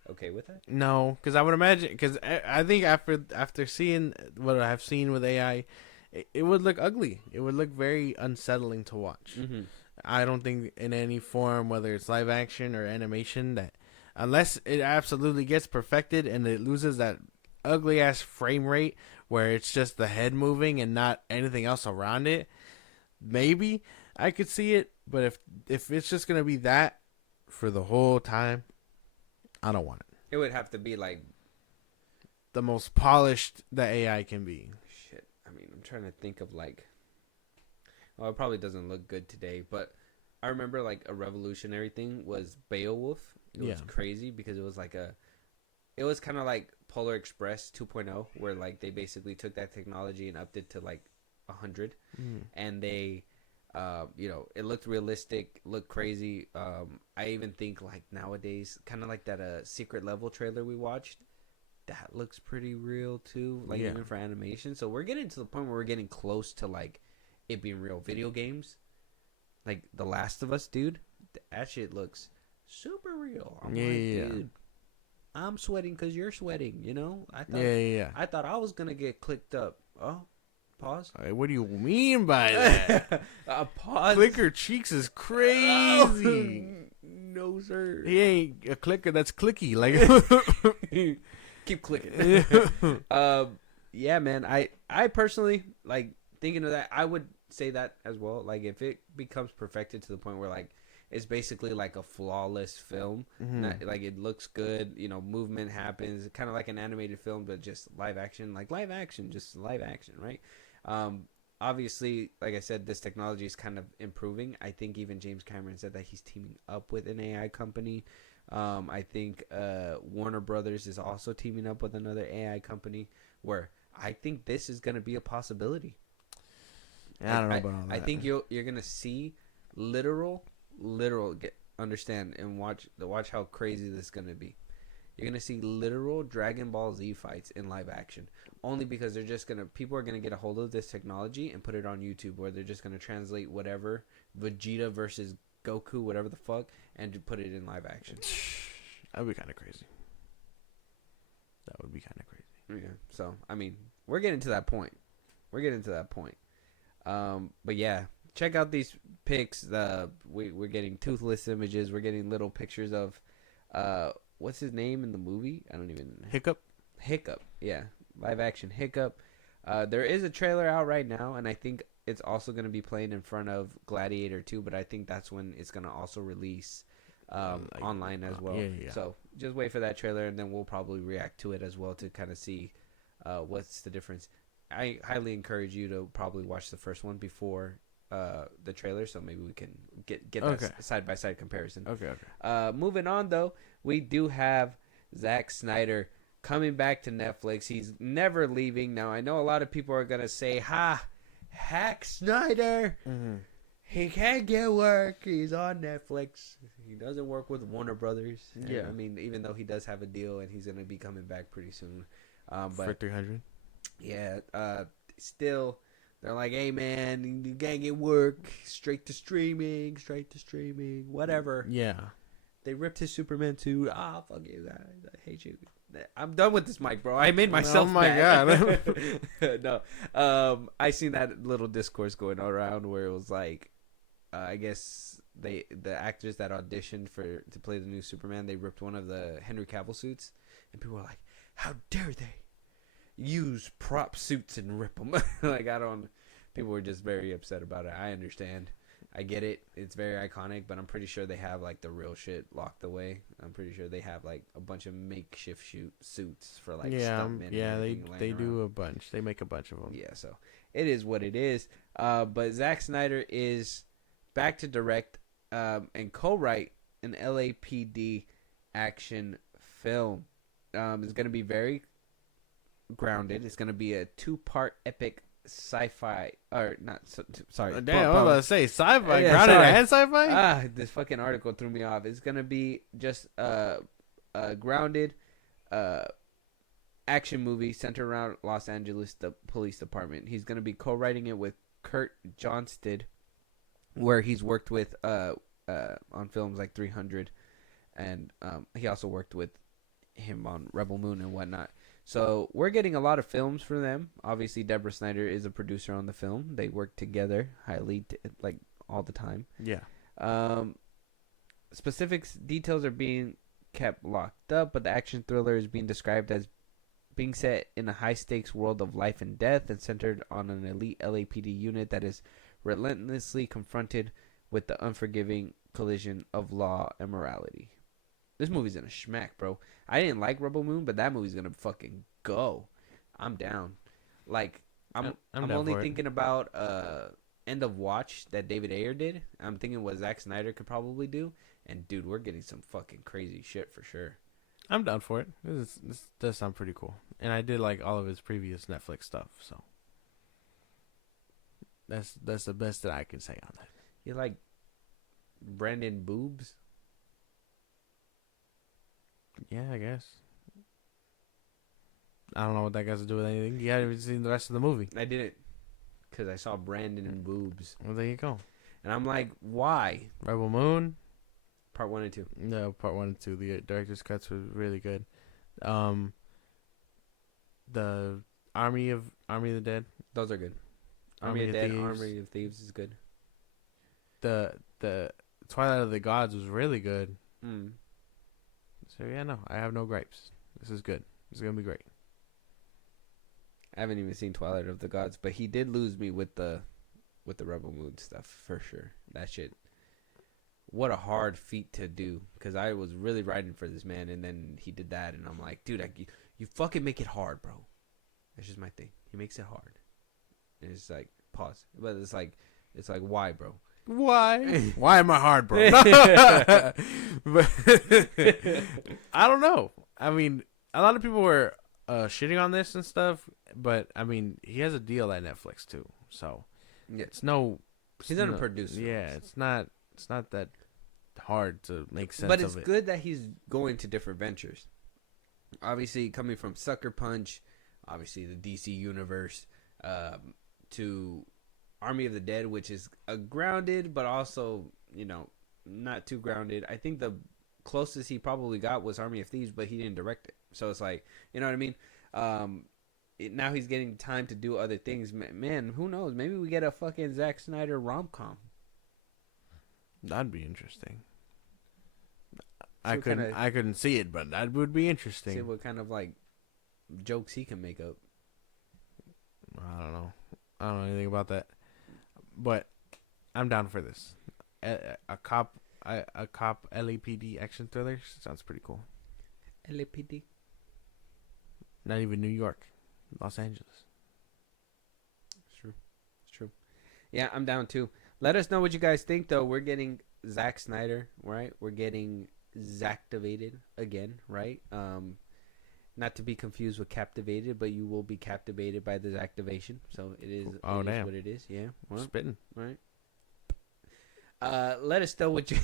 okay with that? No, because I would imagine, because I think after seeing what I've seen with AI, it would look ugly. It would look very unsettling to watch. Mm-hmm. I don't think in any form, whether it's live action or animation, that unless it absolutely gets perfected and it loses that ugly ass frame rate where it's just the head moving and not anything else around it, maybe I could see it. But if it's just gonna be that for the whole time, I don't want it. It would have to be like the most polished that AI can be. Shit. I mean, I'm trying to think of like. Well, it probably doesn't look good today, but I remember like a revolutionary thing was Beowulf. It was crazy because it was like it was kind of like Polar Express 2.0, where like they basically took that technology and upped it to like 100, and they. It looked realistic, looked crazy. I even think like nowadays, kind of like that Secret Level trailer we watched, that looks pretty real too, like even for animation. So we're getting to the point where we're getting close to like it being real. Video games, like The Last of Us, dude, that shit looks super real. I'm like, dude, I'm sweating because you're sweating. I thought I was gonna get clicked up. Oh. Pause. What do you mean by that? Pause. Clicker cheeks is crazy. No, sir. He ain't a clicker that's clicky. Like, keep clicking. Yeah, man. I personally like thinking of that. I would say that as well. Like, if it becomes perfected to the point where like it's basically like a flawless film, like it looks good. Movement happens, kind of like an animated film, but just live action. Like live action, just live action, right? Obviously, like I said, this technology is kind of improving. I think even James Cameron said that he's teaming up with an AI company. I think Warner Brothers is also teaming up with another AI company where I think this is going to be a possibility. Yeah, I don't know about all that. I think you're going to see literal understand and watch how crazy this is going to be. You're going to see literal Dragon Ball Z fights in live action. Only because people are going to get a hold of this technology and put it on YouTube, where they're just going to translate whatever, Vegeta versus Goku, whatever the fuck, and to put it in live action. That would be kind of crazy. That would be kind of crazy. Yeah. So, I mean, we're getting to that point. But yeah, check out these pics. We're getting toothless images. We're getting little pictures of, what's his name in the movie? I don't even know. Hiccup. Yeah. Live action Hiccup. There is a trailer out right now, and I think it's also going to be playing in front of Gladiator 2, but I think that's when it's going to also release online as well. Yeah. So just wait for that trailer, and then we'll probably react to it as well to kind of see what's the difference. I highly encourage you to probably watch the first one before the trailer, so maybe we can get that side-by-side comparison. Okay. Moving on, though, we do have Zack Snyder coming back to Netflix. He's never leaving. Now, I know a lot of people are going to say, hack Snyder. Mm-hmm. He can't get work. He's on Netflix. He doesn't work with Warner Brothers. Yeah. I mean, even though he does have a deal and he's going to be coming back pretty soon. But for 300? Yeah. Still, they're like, hey, man, you can't get work. Straight to streaming. Whatever. Yeah. They ripped his Superman suit. Fuck you guys. I hate you. I'm done with this mic, bro. I made myself mad. No. I seen that little discourse going around where it was like, I guess the actors that auditioned to play the new Superman, they ripped one of the Henry Cavill suits, and people were like, how dare they use prop suits and rip them? People were just very upset about it. I understand. I get it. It's very iconic, but I'm pretty sure they have like the real shit locked away. I'm pretty sure they have like a bunch of makeshift suits for like stuntmen. They do a bunch. They make a bunch of them. Yeah, so it is what it is. But Zack Snyder is back to direct and co-write an LAPD action film. It's going to be very grounded. It's going to be a 2-part epic sci-fi, or not, sorry. Damn, I was about to say sci-fi, yeah, grounded sorry. And sci-fi? This fucking article threw me off. It's going to be just a grounded action movie centered around Los Angeles, the police department. He's going to be co-writing it with Kurt Johnstad, where he's worked with on films like 300, and he also worked with him on Rebel Moon and whatnot. So we're getting a lot of films from them. Obviously, Deborah Snyder is a producer on the film. They work together highly, like all the time. Yeah. Specifics details are being kept locked up, but the action thriller is being described as being set in a high-stakes world of life and death and centered on an elite LAPD unit that is relentlessly confronted with the unforgiving collision of law and morality. This movie's gonna schmack, bro. I didn't like Rebel Moon, but that movie's gonna fucking go. I'm down. Like, I'm only thinking about End of Watch that David Ayer did. I'm thinking what Zack Snyder could probably do. And, dude, we're getting some fucking crazy shit for sure. I'm down for it. This does sound pretty cool. And I did like all of his previous Netflix stuff, so. That's the best that I can say on that. You like Brandon Boobs? Yeah, I guess. I don't know what that has to do with anything. You haven't even seen the rest of the movie. I didn't. Because I saw Brandon and Boobs. Well, there you go. And I'm like, why? Rebel Moon. Part 1 and 2. No, part 1 and 2. The director's cuts were really good. The Army of the Dead. Those are good. Army of the Dead, Army of Thieves is good. The Twilight of the Gods was really good. Mm. So yeah, no, I have no gripes. This is good. This is gonna be great. I haven't even seen Twilight of the Gods, but he did lose me with the Rebel Moon stuff for sure. That shit. What a hard feat to do, because I was really riding for this man, and then he did that, and I'm like, dude, you fucking make it hard, bro. That's just my thing. He makes it hard. And it's like, pause. But it's like, why, bro? Why? Why am I hard, bro? But I don't know. I mean, a lot of people were shitting on this and stuff, but I mean, he has a deal at Netflix too, so yeah. He's not a producer. Yeah, it's not that hard to make sense. But it's good that he's going to different ventures. Obviously, coming from Sucker Punch, obviously the DC universe, to Army of the Dead, which is a grounded, but also, you know, not too grounded. I think the closest he probably got was Army of Thieves, but he didn't direct it. So it's like, you know what I mean? Now he's getting time to do other things. Man, who knows? Maybe we get a fucking Zack Snyder rom-com. That'd be interesting. I couldn't see it, but that would be interesting. See what kind of like jokes he can make up. I don't know. I don't know anything about that, but I'm down for this. A cop LAPD action thriller sounds pretty cool. LAPD. Not even New York, Los Angeles. It's true. Yeah, I'm down too. Let us know what you guys think, though. We're getting Zack Snyder, right? We're getting Zactivated again, right? Not to be confused with Captivated, but you will be captivated by this activation. So it is, damn. Is what it is. Yeah. Well, spitting. Right. Let us know what you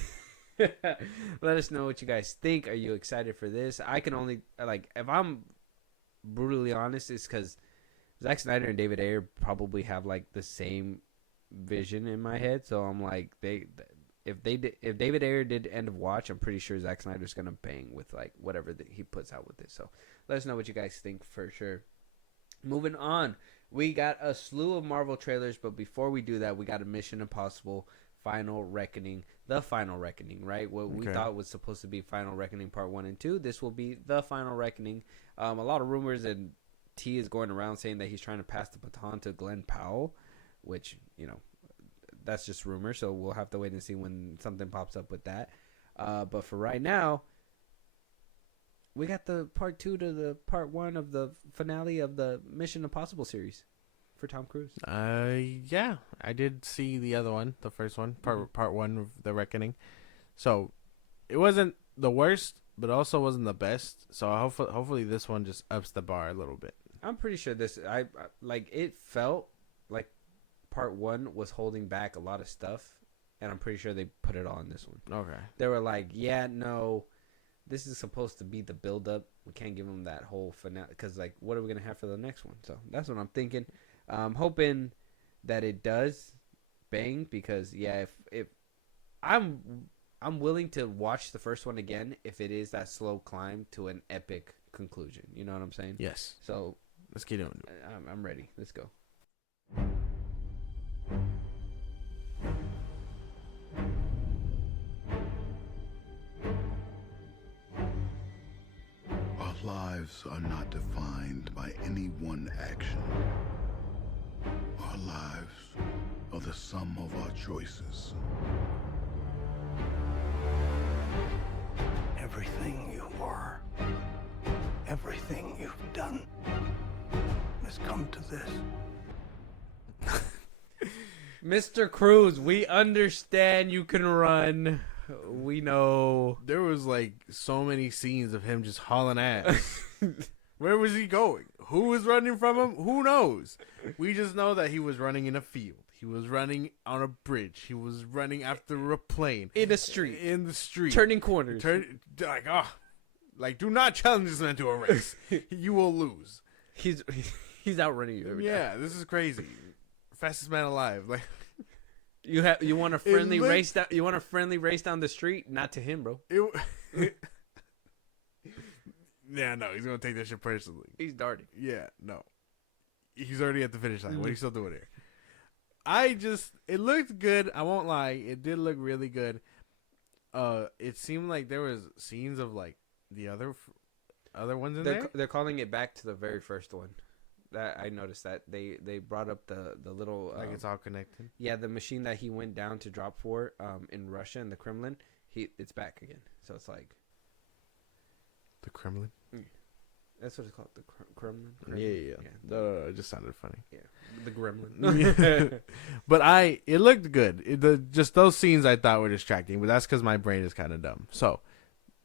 let us know what you guys think. Are you excited for this? I can only, like, if I'm brutally honest, it's because Zack Snyder and David Ayer probably have like the same vision in my head. So I'm like, if David Ayer did End of Watch, I'm pretty sure Zack Snyder's gonna bang with like whatever he puts out with this. So let us know what you guys think for sure. Moving on, we got a slew of Marvel trailers, but before we do that, we got a Mission Impossible Final Reckoning, the Final Reckoning, right? What we thought was supposed to be Final Reckoning Part 1 and 2. This will be the Final Reckoning. A lot of rumors, and T is going around saying that he's trying to pass the baton to Glenn Powell, which, you know, that's just rumor, so we'll have to wait and see when something pops up with that. But for right now, we got the Part 2 to the Part 1 of the finale of the Mission Impossible series. for Tom Cruise? Yeah, I did see the other one, the first one, part one of The Reckoning. So it wasn't the worst, but also wasn't the best. So hopefully this one just ups the bar a little bit. I'm pretty sure this. I like it felt like part one was holding back a lot of stuff, and I'm pretty sure they put it all in this one. Okay. They were like, yeah, no, this is supposed to be the build up. We can't give them that whole finale because, like, what are we gonna have for the next one? So that's what I'm thinking. Hoping that it does bang because if I'm willing to watch the first one again if it is that slow climb to an epic conclusion. You know what I'm saying? Yes. So let's get into it. I'm ready. Let's go. Our lives are not defined by any one action. Our lives are the sum of our choices. Everything you are, everything you've done has come to this. Mr. Cruise, we understand you can run. We know. There was like so many scenes of him just hauling ass. Where was he going? Who was running from him? Who knows? We just know that he was running in a field. He was running on a bridge. He was running after a plane. In the street. Turning corners. Do not challenge this man to a race. You will lose. He's outrunning you. Yeah, this is crazy. Fastest man alive. Like you want a friendly race down. You want a friendly race down the street? Not to him, bro. Yeah, no, he's gonna take that shit personally. He's darting. Yeah, no, he's already at the finish line. What are you still doing here? It looked good. I won't lie, it did look really good. It seemed like there was scenes of like the other ones in there. They're calling it back to the very first one. That I noticed that they brought up the little like it's all connected. Yeah, the machine that he went down to drop for in Russia in the Kremlin. It's back again. So it's like the Kremlin. That's what it's called, the Kremlin. Yeah. No, it just sounded funny. Yeah, the Gremlin. But it looked good. Just those scenes I thought were distracting, but that's because my brain is kind of dumb. So,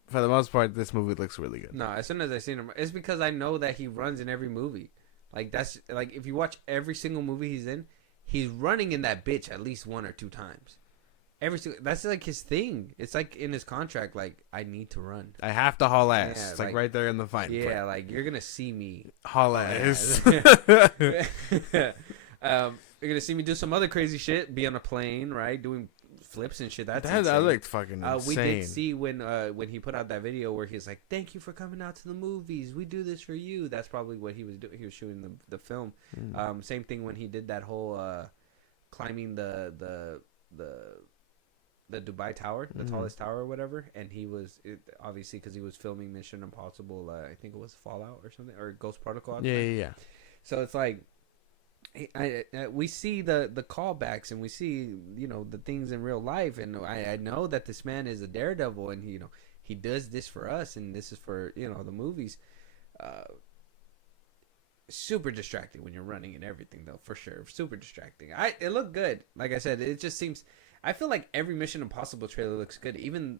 for the most part, this movie looks really good. No, as soon as I seen him, it's because I know that he runs in every movie. Like that's like if you watch every single movie he's in, he's running in that bitch at least 1 or 2 times. That's like his thing. It's like in his contract. Like I need to run. I have to haul ass. Yeah, it's like right there in the fine print. Yeah, like you're gonna see me haul ass. You're gonna see me do some other crazy shit. Be on a plane, right? Doing flips and shit. That looked fucking insane. We did see when he put out that video where he's like, "Thank you for coming out to the movies. We do this for you." That's probably what he was doing. He was shooting the film. Same thing when he did that whole climbing the Dubai Tower, the tallest tower or whatever, and he was obviously because he was filming Mission Impossible. I think it was Fallout or something, or Ghost Protocol. Yeah. So it's like, we see the callbacks and we see the things in real life, and I know that this man is a daredevil, and he does this for us, and this is for the movies. Super distracting when you're running and everything, though, for sure. Super distracting. It looked good. Like I said, it just seems. I feel like every Mission Impossible trailer looks good. Even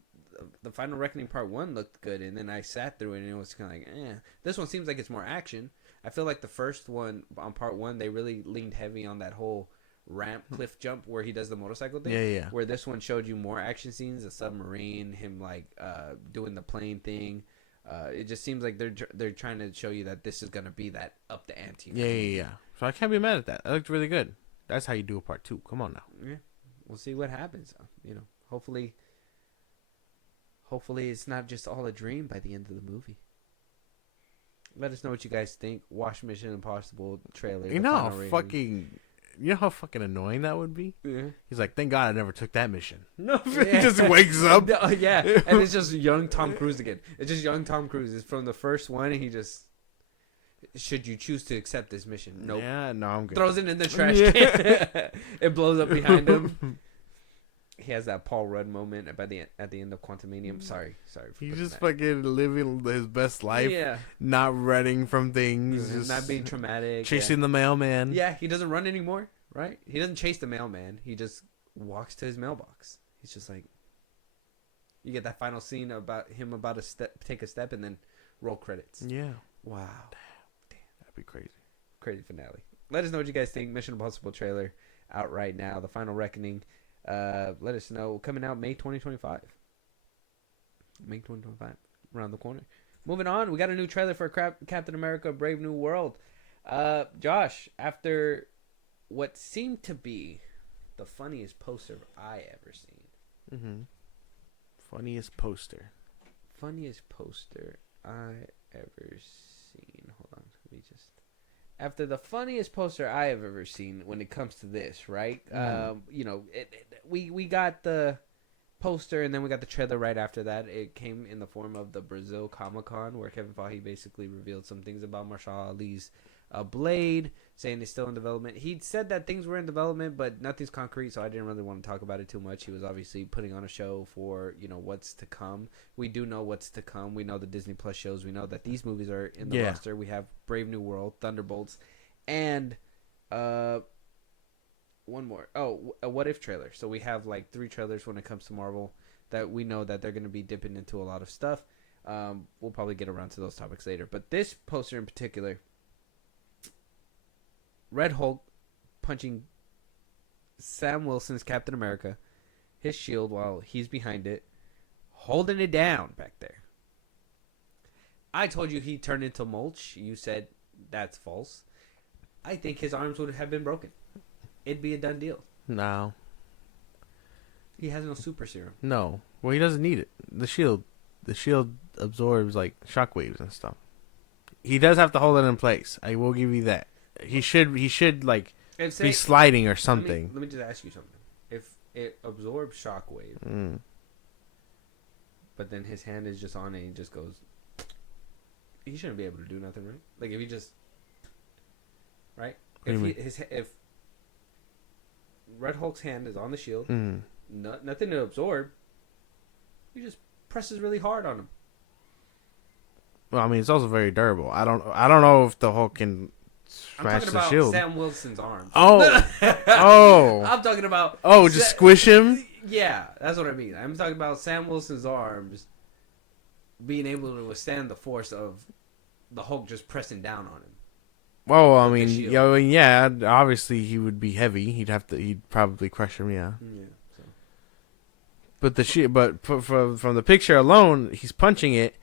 the Final Reckoning Part 1 looked good, and then I sat through it, and it was kind of like, eh. This one seems like it's more action. I feel like the first one, on Part 1, they really leaned heavy on that whole ramp cliff jump where he does the motorcycle thing. Yeah. Where this one showed you more action scenes, the submarine, him, like, doing the plane thing. It just seems like they're trying to show you that this is going to be that up the ante. Yeah. So I can't be mad at that. It looked really good. That's how you do a Part 2. Come on now. Yeah. We'll see what happens. Hopefully it's not just all a dream by the end of the movie. Let us know what you guys think. Watch Mission Impossible trailer. You know how fucking annoying that would be? Yeah. He's like, thank God I never took that mission. No, he just wakes up. Yeah, and it's just young Tom Cruise again. It's just young Tom Cruise. It's from the first one, and he just... Should you choose to accept this mission? Nope. Yeah, no, I'm good. Throws it in the trash can. It blows up behind him. he has that Paul Rudd moment at the end of Quantumania. Sorry. He's just fucking living his best life. Yeah. Not running from things. Just not being traumatic. Chasing the mailman. Yeah, he doesn't run anymore, right? He doesn't chase the mailman. He just walks to his mailbox. He's just like, you get that final scene about him about to take a step and then roll credits. Yeah. Wow. Damn. That'd be crazy. Crazy finale. Let us know what you guys think. Mission Impossible trailer out right now. The Final Reckoning. Let us know. Coming out May 2025. May 2025. Around the corner. Moving on. We got a new trailer for Captain America Brave New World. Josh, after what seemed to be the funniest poster I ever seen. Mm-hmm. Funniest poster I ever seen. Hold on. Let me just... After the funniest poster I have ever seen when it comes to this, right? You know, we got the poster and then we got the trailer right after that. It came in the form of the Brazil Comic-Con where Kevin Feige basically revealed some things about Marshall Ali's Blade, saying it's still in development. He said that things were in development, but nothing's concrete, so I didn't really want to talk about it too much. He was obviously putting on a show for, you know, what's to come. We do know what's to come. We know the Disney Plus shows. We know that these movies are in the roster. We have Brave New World, Thunderbolts, and one more. Oh, a What If trailer. So we have like 3 trailers when it comes to Marvel that we know that they're going to be dipping into a lot of stuff. We'll probably get around to those topics later. But this poster in particular... Red Hulk punching Sam Wilson's Captain America, his shield while he's behind it, holding it down back there. I told you he turned into mulch. You said that's false. I think his arms would have been broken. It'd be a done deal. No. He has no super serum. No. Well, he doesn't need it. The shield absorbs like shockwaves and stuff. He does have to hold it in place. I will give you that. He should like be sliding or something. Let me just ask you something. If it absorbs shockwave, but then his hand is just on it and he just goes, he shouldn't be able to do nothing, right? Like if he just, right? If Red Hulk's hand is on the shield, nothing to absorb, he just presses really hard on him. Well, I mean, it's also very durable. I don't know if the Hulk can. I'm talking about Sam Wilson's arms. Oh, oh! I'm talking about. Oh, just squish him. Yeah, that's what I mean. I'm talking about Sam Wilson's arms being able to withstand the force of the Hulk just pressing down on him. Well, I mean, yeah. Obviously, he would be heavy. He'd probably crush him. Yeah. Yeah. So. But from the picture alone, he's punching it.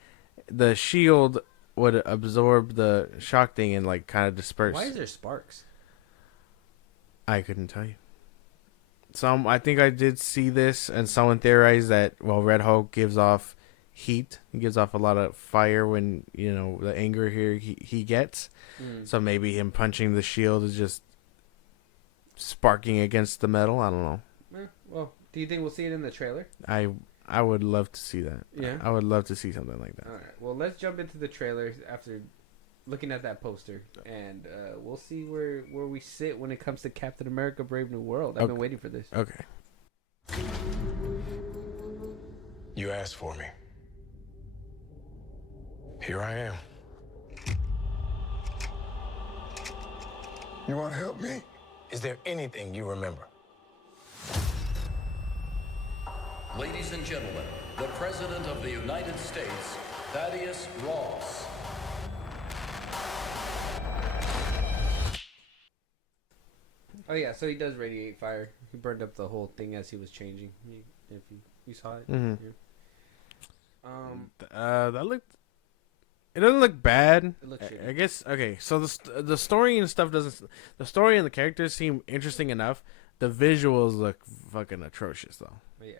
The shield would absorb the shock thing and like kind of disperse. Why is there sparks? I couldn't tell you. I think I did see this, and someone theorized that Red Hulk gives off heat. He gives off a lot of fire when the anger here he gets. So maybe him punching the shield is just sparking against the metal. I don't know. Well, do you think we'll see it in the trailer? I would love to see that. Yeah. I would love to see something like that. All right. Well, let's jump into the trailer after looking at that poster, and we'll see where we sit when it comes to Captain America: Brave New World. I've been waiting for this. Okay. You asked for me. Here I am. You want to help me? Is there anything you remember? Ladies and gentlemen, the President of the United States, Thaddeus Ross. Oh yeah, so he does radiate fire. He burned up the whole thing as he was changing. If you saw it. Mm-hmm. Yeah. That looked. It doesn't look bad. It looks shitty. I guess okay. So the story and stuff doesn't. The story and the characters seem interesting enough. The visuals look fucking atrocious though. Yeah.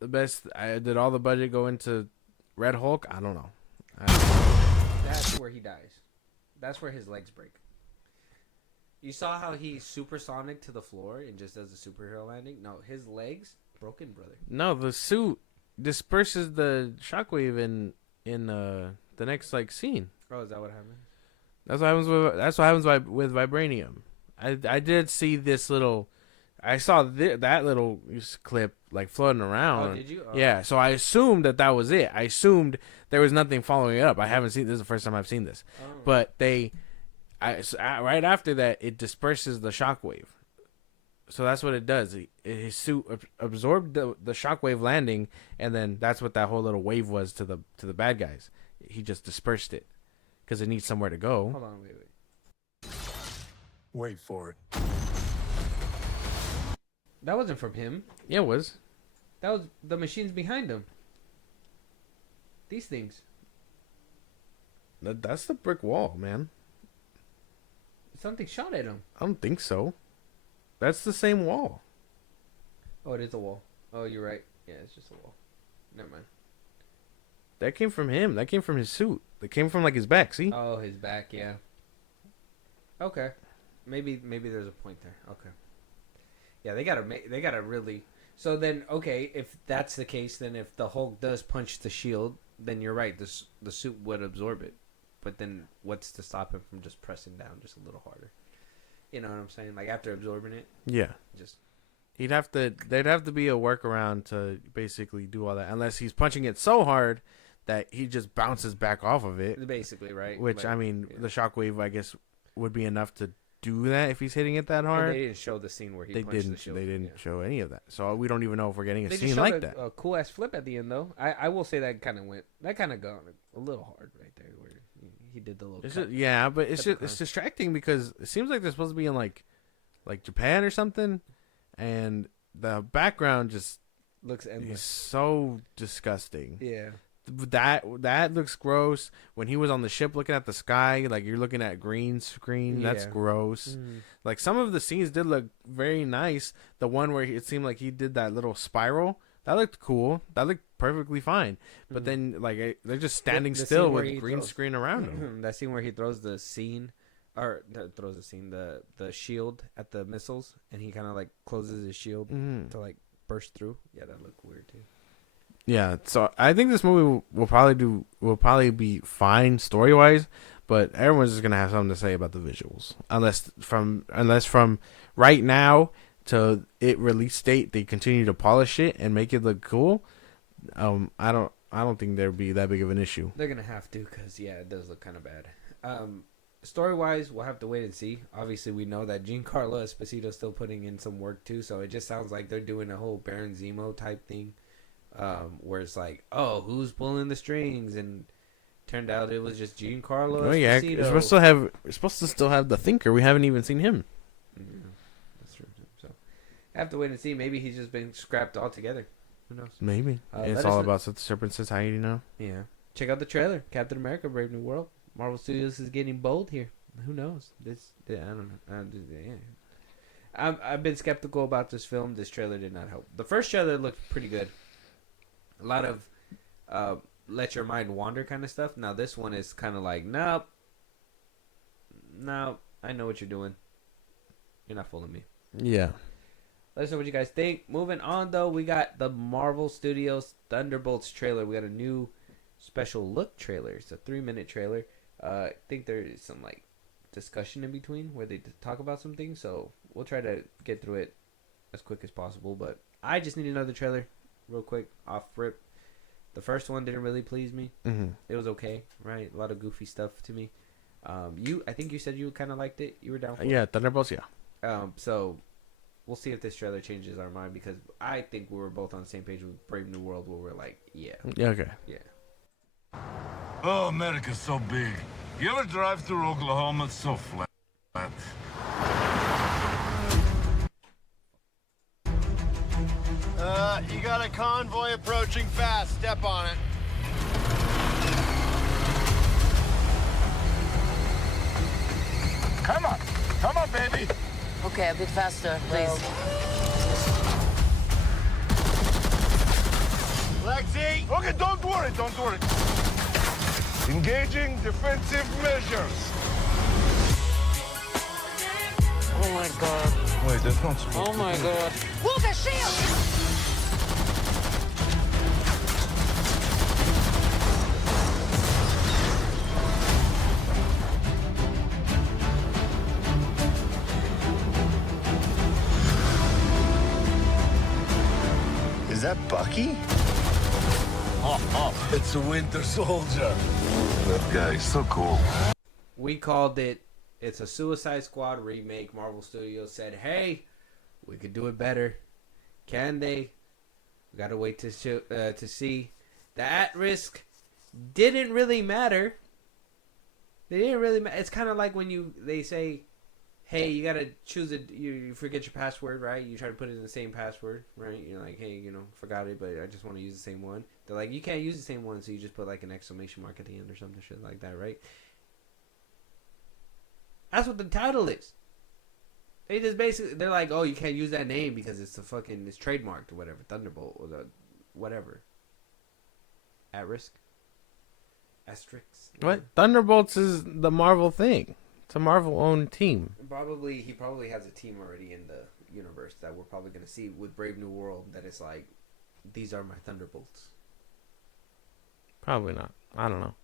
The best. Did all the budget go into Red Hulk? I don't know. That's where he dies. That's where his legs break. You saw how he supersonic to the floor and just does a superhero landing? No, his legs broken, brother. No, the suit disperses the shockwave in the next scene. Oh, is that what happened? That's what happens with vibranium. I did see this little I saw that little clip like floating around. Oh, did you? Oh. Yeah, so I assumed that was it. I assumed there was nothing following it up. I haven't seen this. Is the first time I've seen this. Oh. But right after that, it disperses the shockwave. So that's what it does. His suit absorbed the shockwave landing, and then that's what that whole little wave was to the bad guys. He just dispersed it because it needs somewhere to go. Hold on, wait. Wait for it. That wasn't from him. Yeah, it was. That was the machines behind him. These things. That's the brick wall, man. Something shot at him. I don't think so. That's the same wall. Oh, it is a wall. Oh, you're right. Yeah, it's just a wall. Never mind. That came from him. That came from his suit. That came from like his back. See? Oh, his back. Yeah. Okay. Maybe there's a point there. Okay. Yeah, they gotta really. So then, okay, if that's the case, then if the Hulk does punch the shield, then you're right. The suit would absorb it. But then, what's to stop him from just pressing down just a little harder? You know what I'm saying? Like after absorbing it, Yeah. just There'd have to be a workaround to basically do all that, unless he's punching it so hard that he just bounces back off of it. basically right. Which Like, I mean, yeah. the shockwave I guess would be enough to do that if he's hitting it that And hard. they didn't show the scene where he They punched the didn't. shield. They didn't Yeah. show any of that, so we don't even know if we're getting a They scene just like showed that. a cool ass flip at the end though. I will say that kind of got a little hard right there where he did the little. It's cut. just, yeah, but it's cut the just it's crime. distracting because it seems like they're supposed to be in like Japan or something, and the background just Looks is endless. so disgusting. Yeah. That looks gross. When he was on the ship looking at the sky, like you're looking at green screen, that's Yeah. gross. Mm. Like some of the scenes did look very nice. The one where it seemed like he did that little spiral, that looked cool. That looked perfectly fine. But then like they're just standing the still scene where with he green throws- screen around him. That scene where he throws the scene, the shield at the missiles, and he kind of like closes his shield Mhm. to like burst through. Yeah, that looked weird too. Yeah, so I think this movie will probably be fine story wise, but everyone's just gonna have something to say about the visuals, unless from right now to it release date they continue to polish it and make it look cool. I don't think there'd be that big of an issue. They're gonna have to, cause yeah, it does look kind of bad. Story wise, we'll have to wait and see. Obviously, we know that Giancarlo Esposito's still putting in some work too, so it just sounds like they're doing a whole Baron Zemo type thing, where it's like, oh, who's pulling the strings, and turned out it was just Giancarlo Esposito. Oh yeah, we're supposed to still have the Thinker. We haven't even seen him. Yeah, that's true. So I have to wait and see. Maybe he's just been scrapped altogether. Who knows? Maybe it's let all us about the Serpent Society now. Yeah. Check out the trailer. Captain America: Brave New World. Marvel Studios is getting bold here. Who knows? I don't know. I've been skeptical about this film. This trailer did not help. The first trailer looked pretty good. A lot of let your mind wander kind of stuff. Now this one is kind of like, nope, I know what you're doing. You're not fooling me. Yeah. Let us know what you guys think. Moving on, though, we got the Marvel Studios Thunderbolts trailer. We got a new special look trailer. It's a 3-minute trailer. I think there is some like discussion in between where they talk about some things. So we'll try to get through it as quick as possible. But I just need another trailer real quick off rip. The first one didn't really please me. Mm-hmm. It was okay, right? A lot of goofy stuff to me. I think you said you kind of liked it. You were down for it. Yeah, Thunderbolts. Yeah. So we'll see if this trailer changes our mind, because I think we were both on the same page with Brave New World, where we're like, yeah. Okay. Oh, America's so big. You ever drive through Oklahoma? It's so flat. You got a convoy approaching fast. Step on it. Come on, baby. Okay, a bit faster, please. Lexi! Okay, don't worry. Engaging defensive measures. Oh my god. Wait, that's not supposed Oh my god. Walker, shield! Is that Bucky? It's a Winter Soldier. That guy is so cool. We called it. It's a Suicide Squad remake. Marvel Studios said, "Hey, we could do it better. Can they?" We gotta wait to see. The at risk didn't really matter. They didn't really. It's kind of like when they say, "Hey, you gotta choose it. You forget your password, right? You try to put it in the same password, right? You're like, hey, forgot it, but I just want to use the same one." They're like, "You can't use the same one, so you just put like an exclamation mark at the end or something shit like that, right?" That's what the title is. They just basically, they're like, "Oh, you can't use that name because it's it's trademarked or whatever, Thunderbolt or the whatever." At risk. Asterisks. What? Thunderbolts is the Marvel thing. It's a Marvel-owned team. He probably has a team already in the universe that we're probably gonna see with Brave New World. That it's like, these are my Thunderbolts. Probably not. I don't know.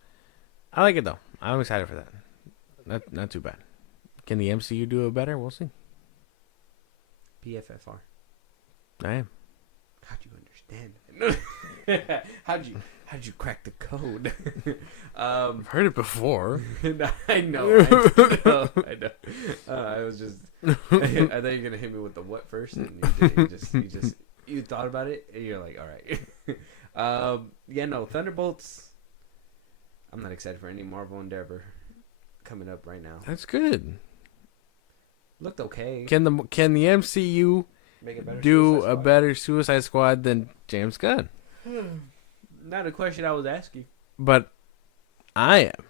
I like it though. I'm excited for that. Not too bad. Can the MCU do it better? We'll see. PFFR. I am. How'd you understand? How'd you crack the code? I've heard it before. I know. I was just. I thought you were gonna hit me with the what first, and you thought about it, and you're like, all right. Thunderbolts. I'm not excited for any Marvel endeavor coming up right now. That's good. Looked okay. Can the MCU Make a better do a better Suicide Squad than James Gunn? Not a question I was asking. But I am.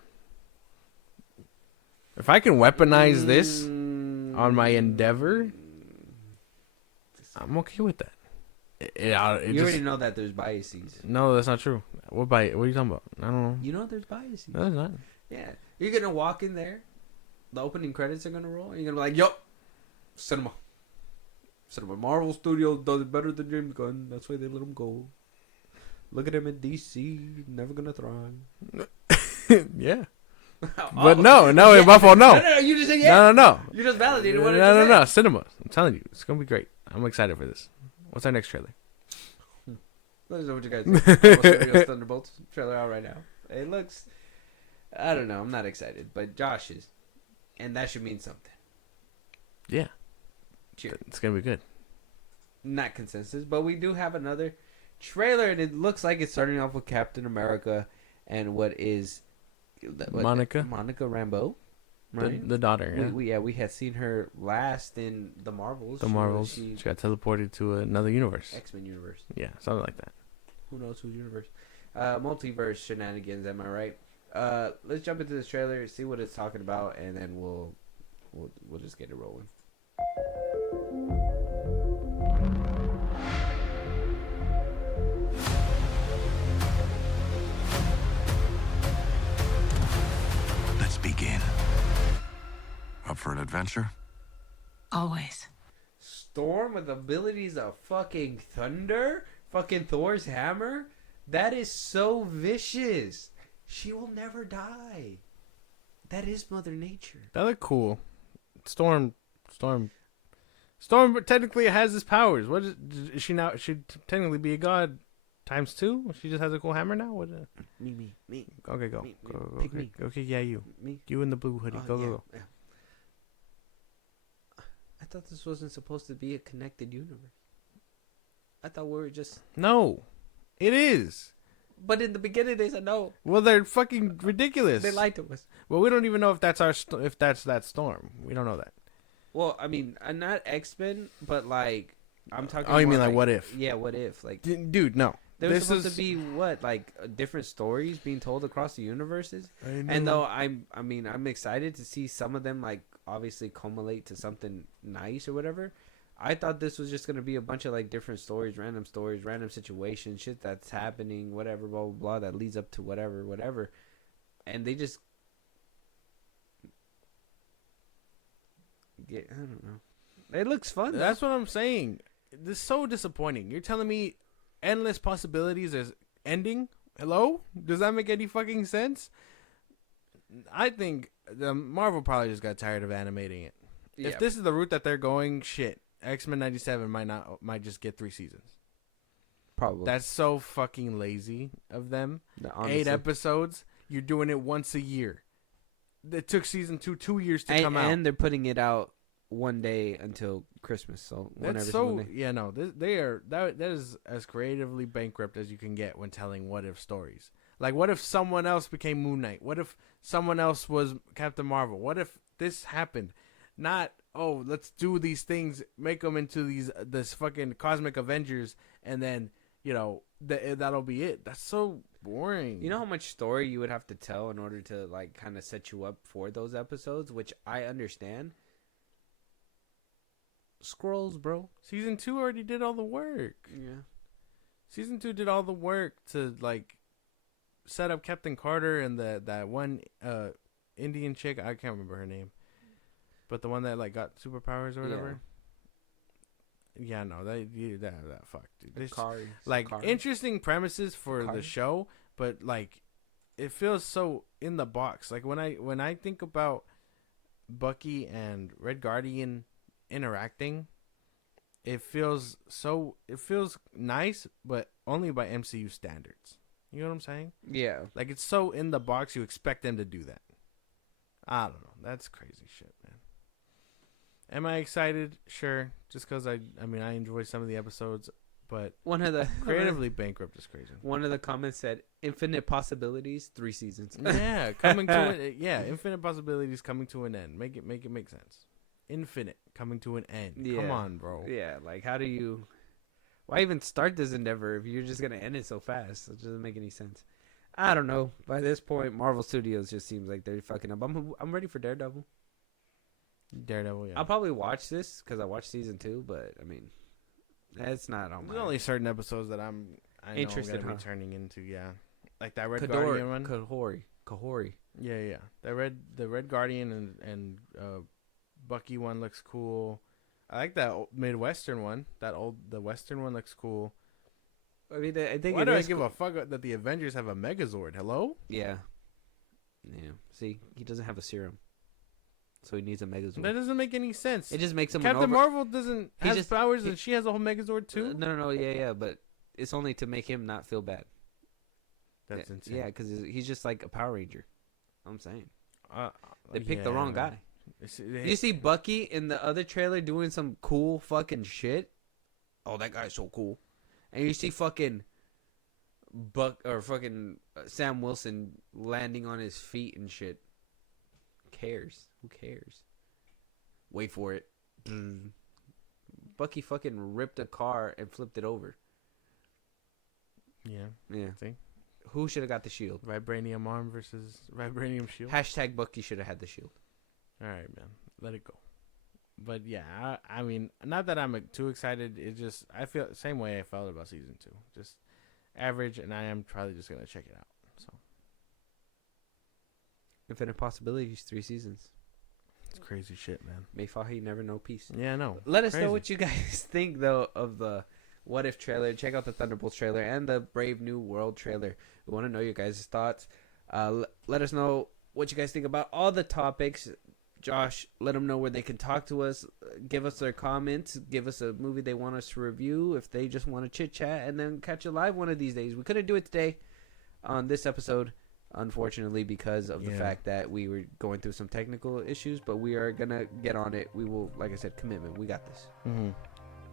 If I can weaponize this on my endeavor, I'm okay with that. You already know that there's biases. No, that's not true. What are you talking about? I don't know. You know there's biases. No, there's not. Yeah. You're going to walk in there, the opening credits are going to roll, and you're going to be like, yup, Cinema Marvel Studios does it better than James Gunn. That's why they let him go. Look at him in DC, never going to thrive. Yeah. But no, in Buffalo, no. No, you just said yeah. No. You just validated what I just said. No. Cinema. I'm telling you, it's going to be great. I'm excited for this. What's our next trailer? Let us know what you guys think. Marvel Studios Thunderbolts trailer out right now. It looks, I don't know. I'm not excited, but Josh is. And that should mean something. Yeah. Cheers. It's going to be good. Not consensus, but we do have another trailer, and it looks like it's starting off with Captain America and what is Monica Rambeau, right? The daughter. Yeah. We had seen her last in the Marvels. She got teleported to another universe. X-Men universe. Yeah, something like that. Who knows whose universe? Multiverse shenanigans. Am I right? Let's jump into this trailer, see what it's talking about, and then we'll just get it rolling. Let's begin. Up for an adventure? Always. Storm with abilities of fucking thunder? Fucking Thor's hammer? That is so vicious. She will never die. That is Mother Nature. That look cool. Storm technically has his powers. What is she now? Should technically be a god times 2? She just has a cool hammer now. What? Me. Okay, go. Me. Go. Pick Okay. me. Okay, yeah, you. Me. You in the blue hoodie. Go. Yeah. I thought this wasn't supposed to be a connected universe. I thought we were just. No, it is. But in the beginning they said no. Well, they're fucking ridiculous. They lied to us. Well, we don't even know if that's if that's that Storm. We don't know that. Well, I mean, not X-Men, but like I'm talking. Oh, you more mean like What If? Yeah, What If? Like, dude, no. There's supposed to be different stories being told across the universes. And though I'm excited to see some of them like obviously culminate to something nice or whatever. I thought this was just gonna be a bunch of like different stories, random situations, shit that's happening, whatever, blah blah blah, that leads up to whatever, and they just I don't know. It looks fun. That's what I'm saying. This is so disappointing. You're telling me endless possibilities is ending? Hello? Does that make any fucking sense? I think the Marvel probably just got tired of animating it. Yeah. If this is the route that they're going, shit. X-Men 97 might just get 3 seasons. Probably. That's so fucking lazy of them. Honestly. 8 episodes. You're doing it once a year. It took season 2 years to come out. And they're putting it out one day until Christmas. So whenever. That's so yeah, no, that is as creatively bankrupt as you can get when telling what if stories. Like, what if someone else became Moon Knight? What if someone else was Captain Marvel? What if this happened? Not, oh, let's do these things, make them into this fucking cosmic Avengers, and then, you know, that'll be it. That's so boring. You know how much story you would have to tell in order to, like, kind of set you up for those episodes, which I understand. Scrolls, bro. Season 2 already did all the work. Yeah. Season 2 did all the work to, like, set up Captain Carter and that one Indian chick. I can't remember her name. But the one that, like, got superpowers or whatever. Yeah, no, that fuck, dude. Like, interesting premises for the show, but, like, it feels so in the box. Like, when I think about Bucky and Red Guardian interacting, it feels nice, but only by MCU standards. You know what I'm saying? Yeah. Like, it's so in the box, you expect them to do that. I don't know. That's crazy shit, man. Am I excited? Sure. Just because I enjoy some of the episodes, but one of the creatively bankrupt is crazy. One of the comments said, "Infinite possibilities, 3 seasons." Yeah, coming to infinite possibilities coming to an end. Make it make sense. Infinite coming to an end. Yeah. Come on, bro. Yeah, like, how do you? Why even start this endeavor if you're just gonna end it so fast? It doesn't make any sense. I don't know. By this point, Marvel Studios just seems like they're fucking up. I'm ready for Daredevil. Yeah. I'll probably watch this because I watched season 2, but I mean, it's not on my. There's only certain episodes that I'm interested in turning into. Yeah, like that Red Guardian one. Kahori. Yeah. The Red Guardian and Bucky one looks cool. I like that Midwestern one. The Western one looks cool. I mean, I think. Why do I give a fuck that the Avengers have a Megazord? Hello? Yeah. See, he doesn't have a serum, so he needs a Megazord. That doesn't make any sense. It just makes him. Captain Marvel has powers, and she has a whole Megazord too. No. Yeah, but it's only to make him not feel bad. That's insane. Yeah, because he's just like a Power Ranger. I'm saying. They picked the wrong guy. You see Bucky in the other trailer doing some cool fucking shit. Oh, that guy's so cool. And you see fucking Sam Wilson landing on his feet and shit. Who cares? Wait for it. Bucky fucking ripped a car and flipped it over. Yeah. See? Who should have got the shield? Vibranium arm versus Vibranium shield. # Bucky should have had the shield. All right, man. Let it go. But yeah, I mean, not that I'm too excited. It just, I feel the same way I felt about season 2. Just average, and I am probably just gonna check it out. So, Infinite possibilities, 3 seasons. It's crazy shit, man. May Fahi never know peace. Yeah, no. Let us know what you guys think though of the What If trailer. Check out the Thunderbolts trailer and the Brave New World trailer. We want to know your guys' thoughts. Let us know what you guys think about all the topics. Josh, let them know where they can talk to us. Give us their comments. Give us a movie they want us to review if they just want to chit-chat, and then catch it live one of these days. We couldn't do it today on this episode, unfortunately, because of the fact that we were going through some technical issues, but we are going to get on it. We will, like I said, commitment. We got this. Mm-hmm.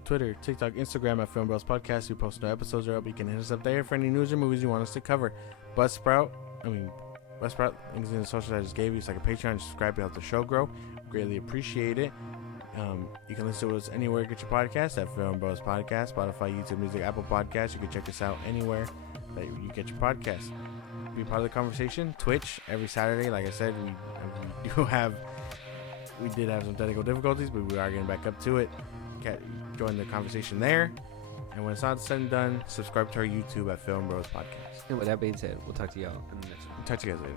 Twitter, TikTok, Instagram at Film Bros Podcast. We post no episodes are up. You can hit us up there for any news or movies you want us to cover. Buzzsprout links in the social I just gave you. It's like a Patreon. Subscribe to help the show grow. Greatly appreciate it. You can listen to us anywhere you get your podcast at Film Bros Podcast, Spotify, YouTube Music, Apple Podcasts. You can check us out anywhere that you get your podcast. Be part of the conversation. Twitch every Saturday. Like I said, we did have some technical difficulties, but we are getting back up to it. Join the conversation there. And when it's not said and done, subscribe to our YouTube at Film Bros Podcast. And with that being said, we'll talk to y'all in the next one. Talk to you guys later.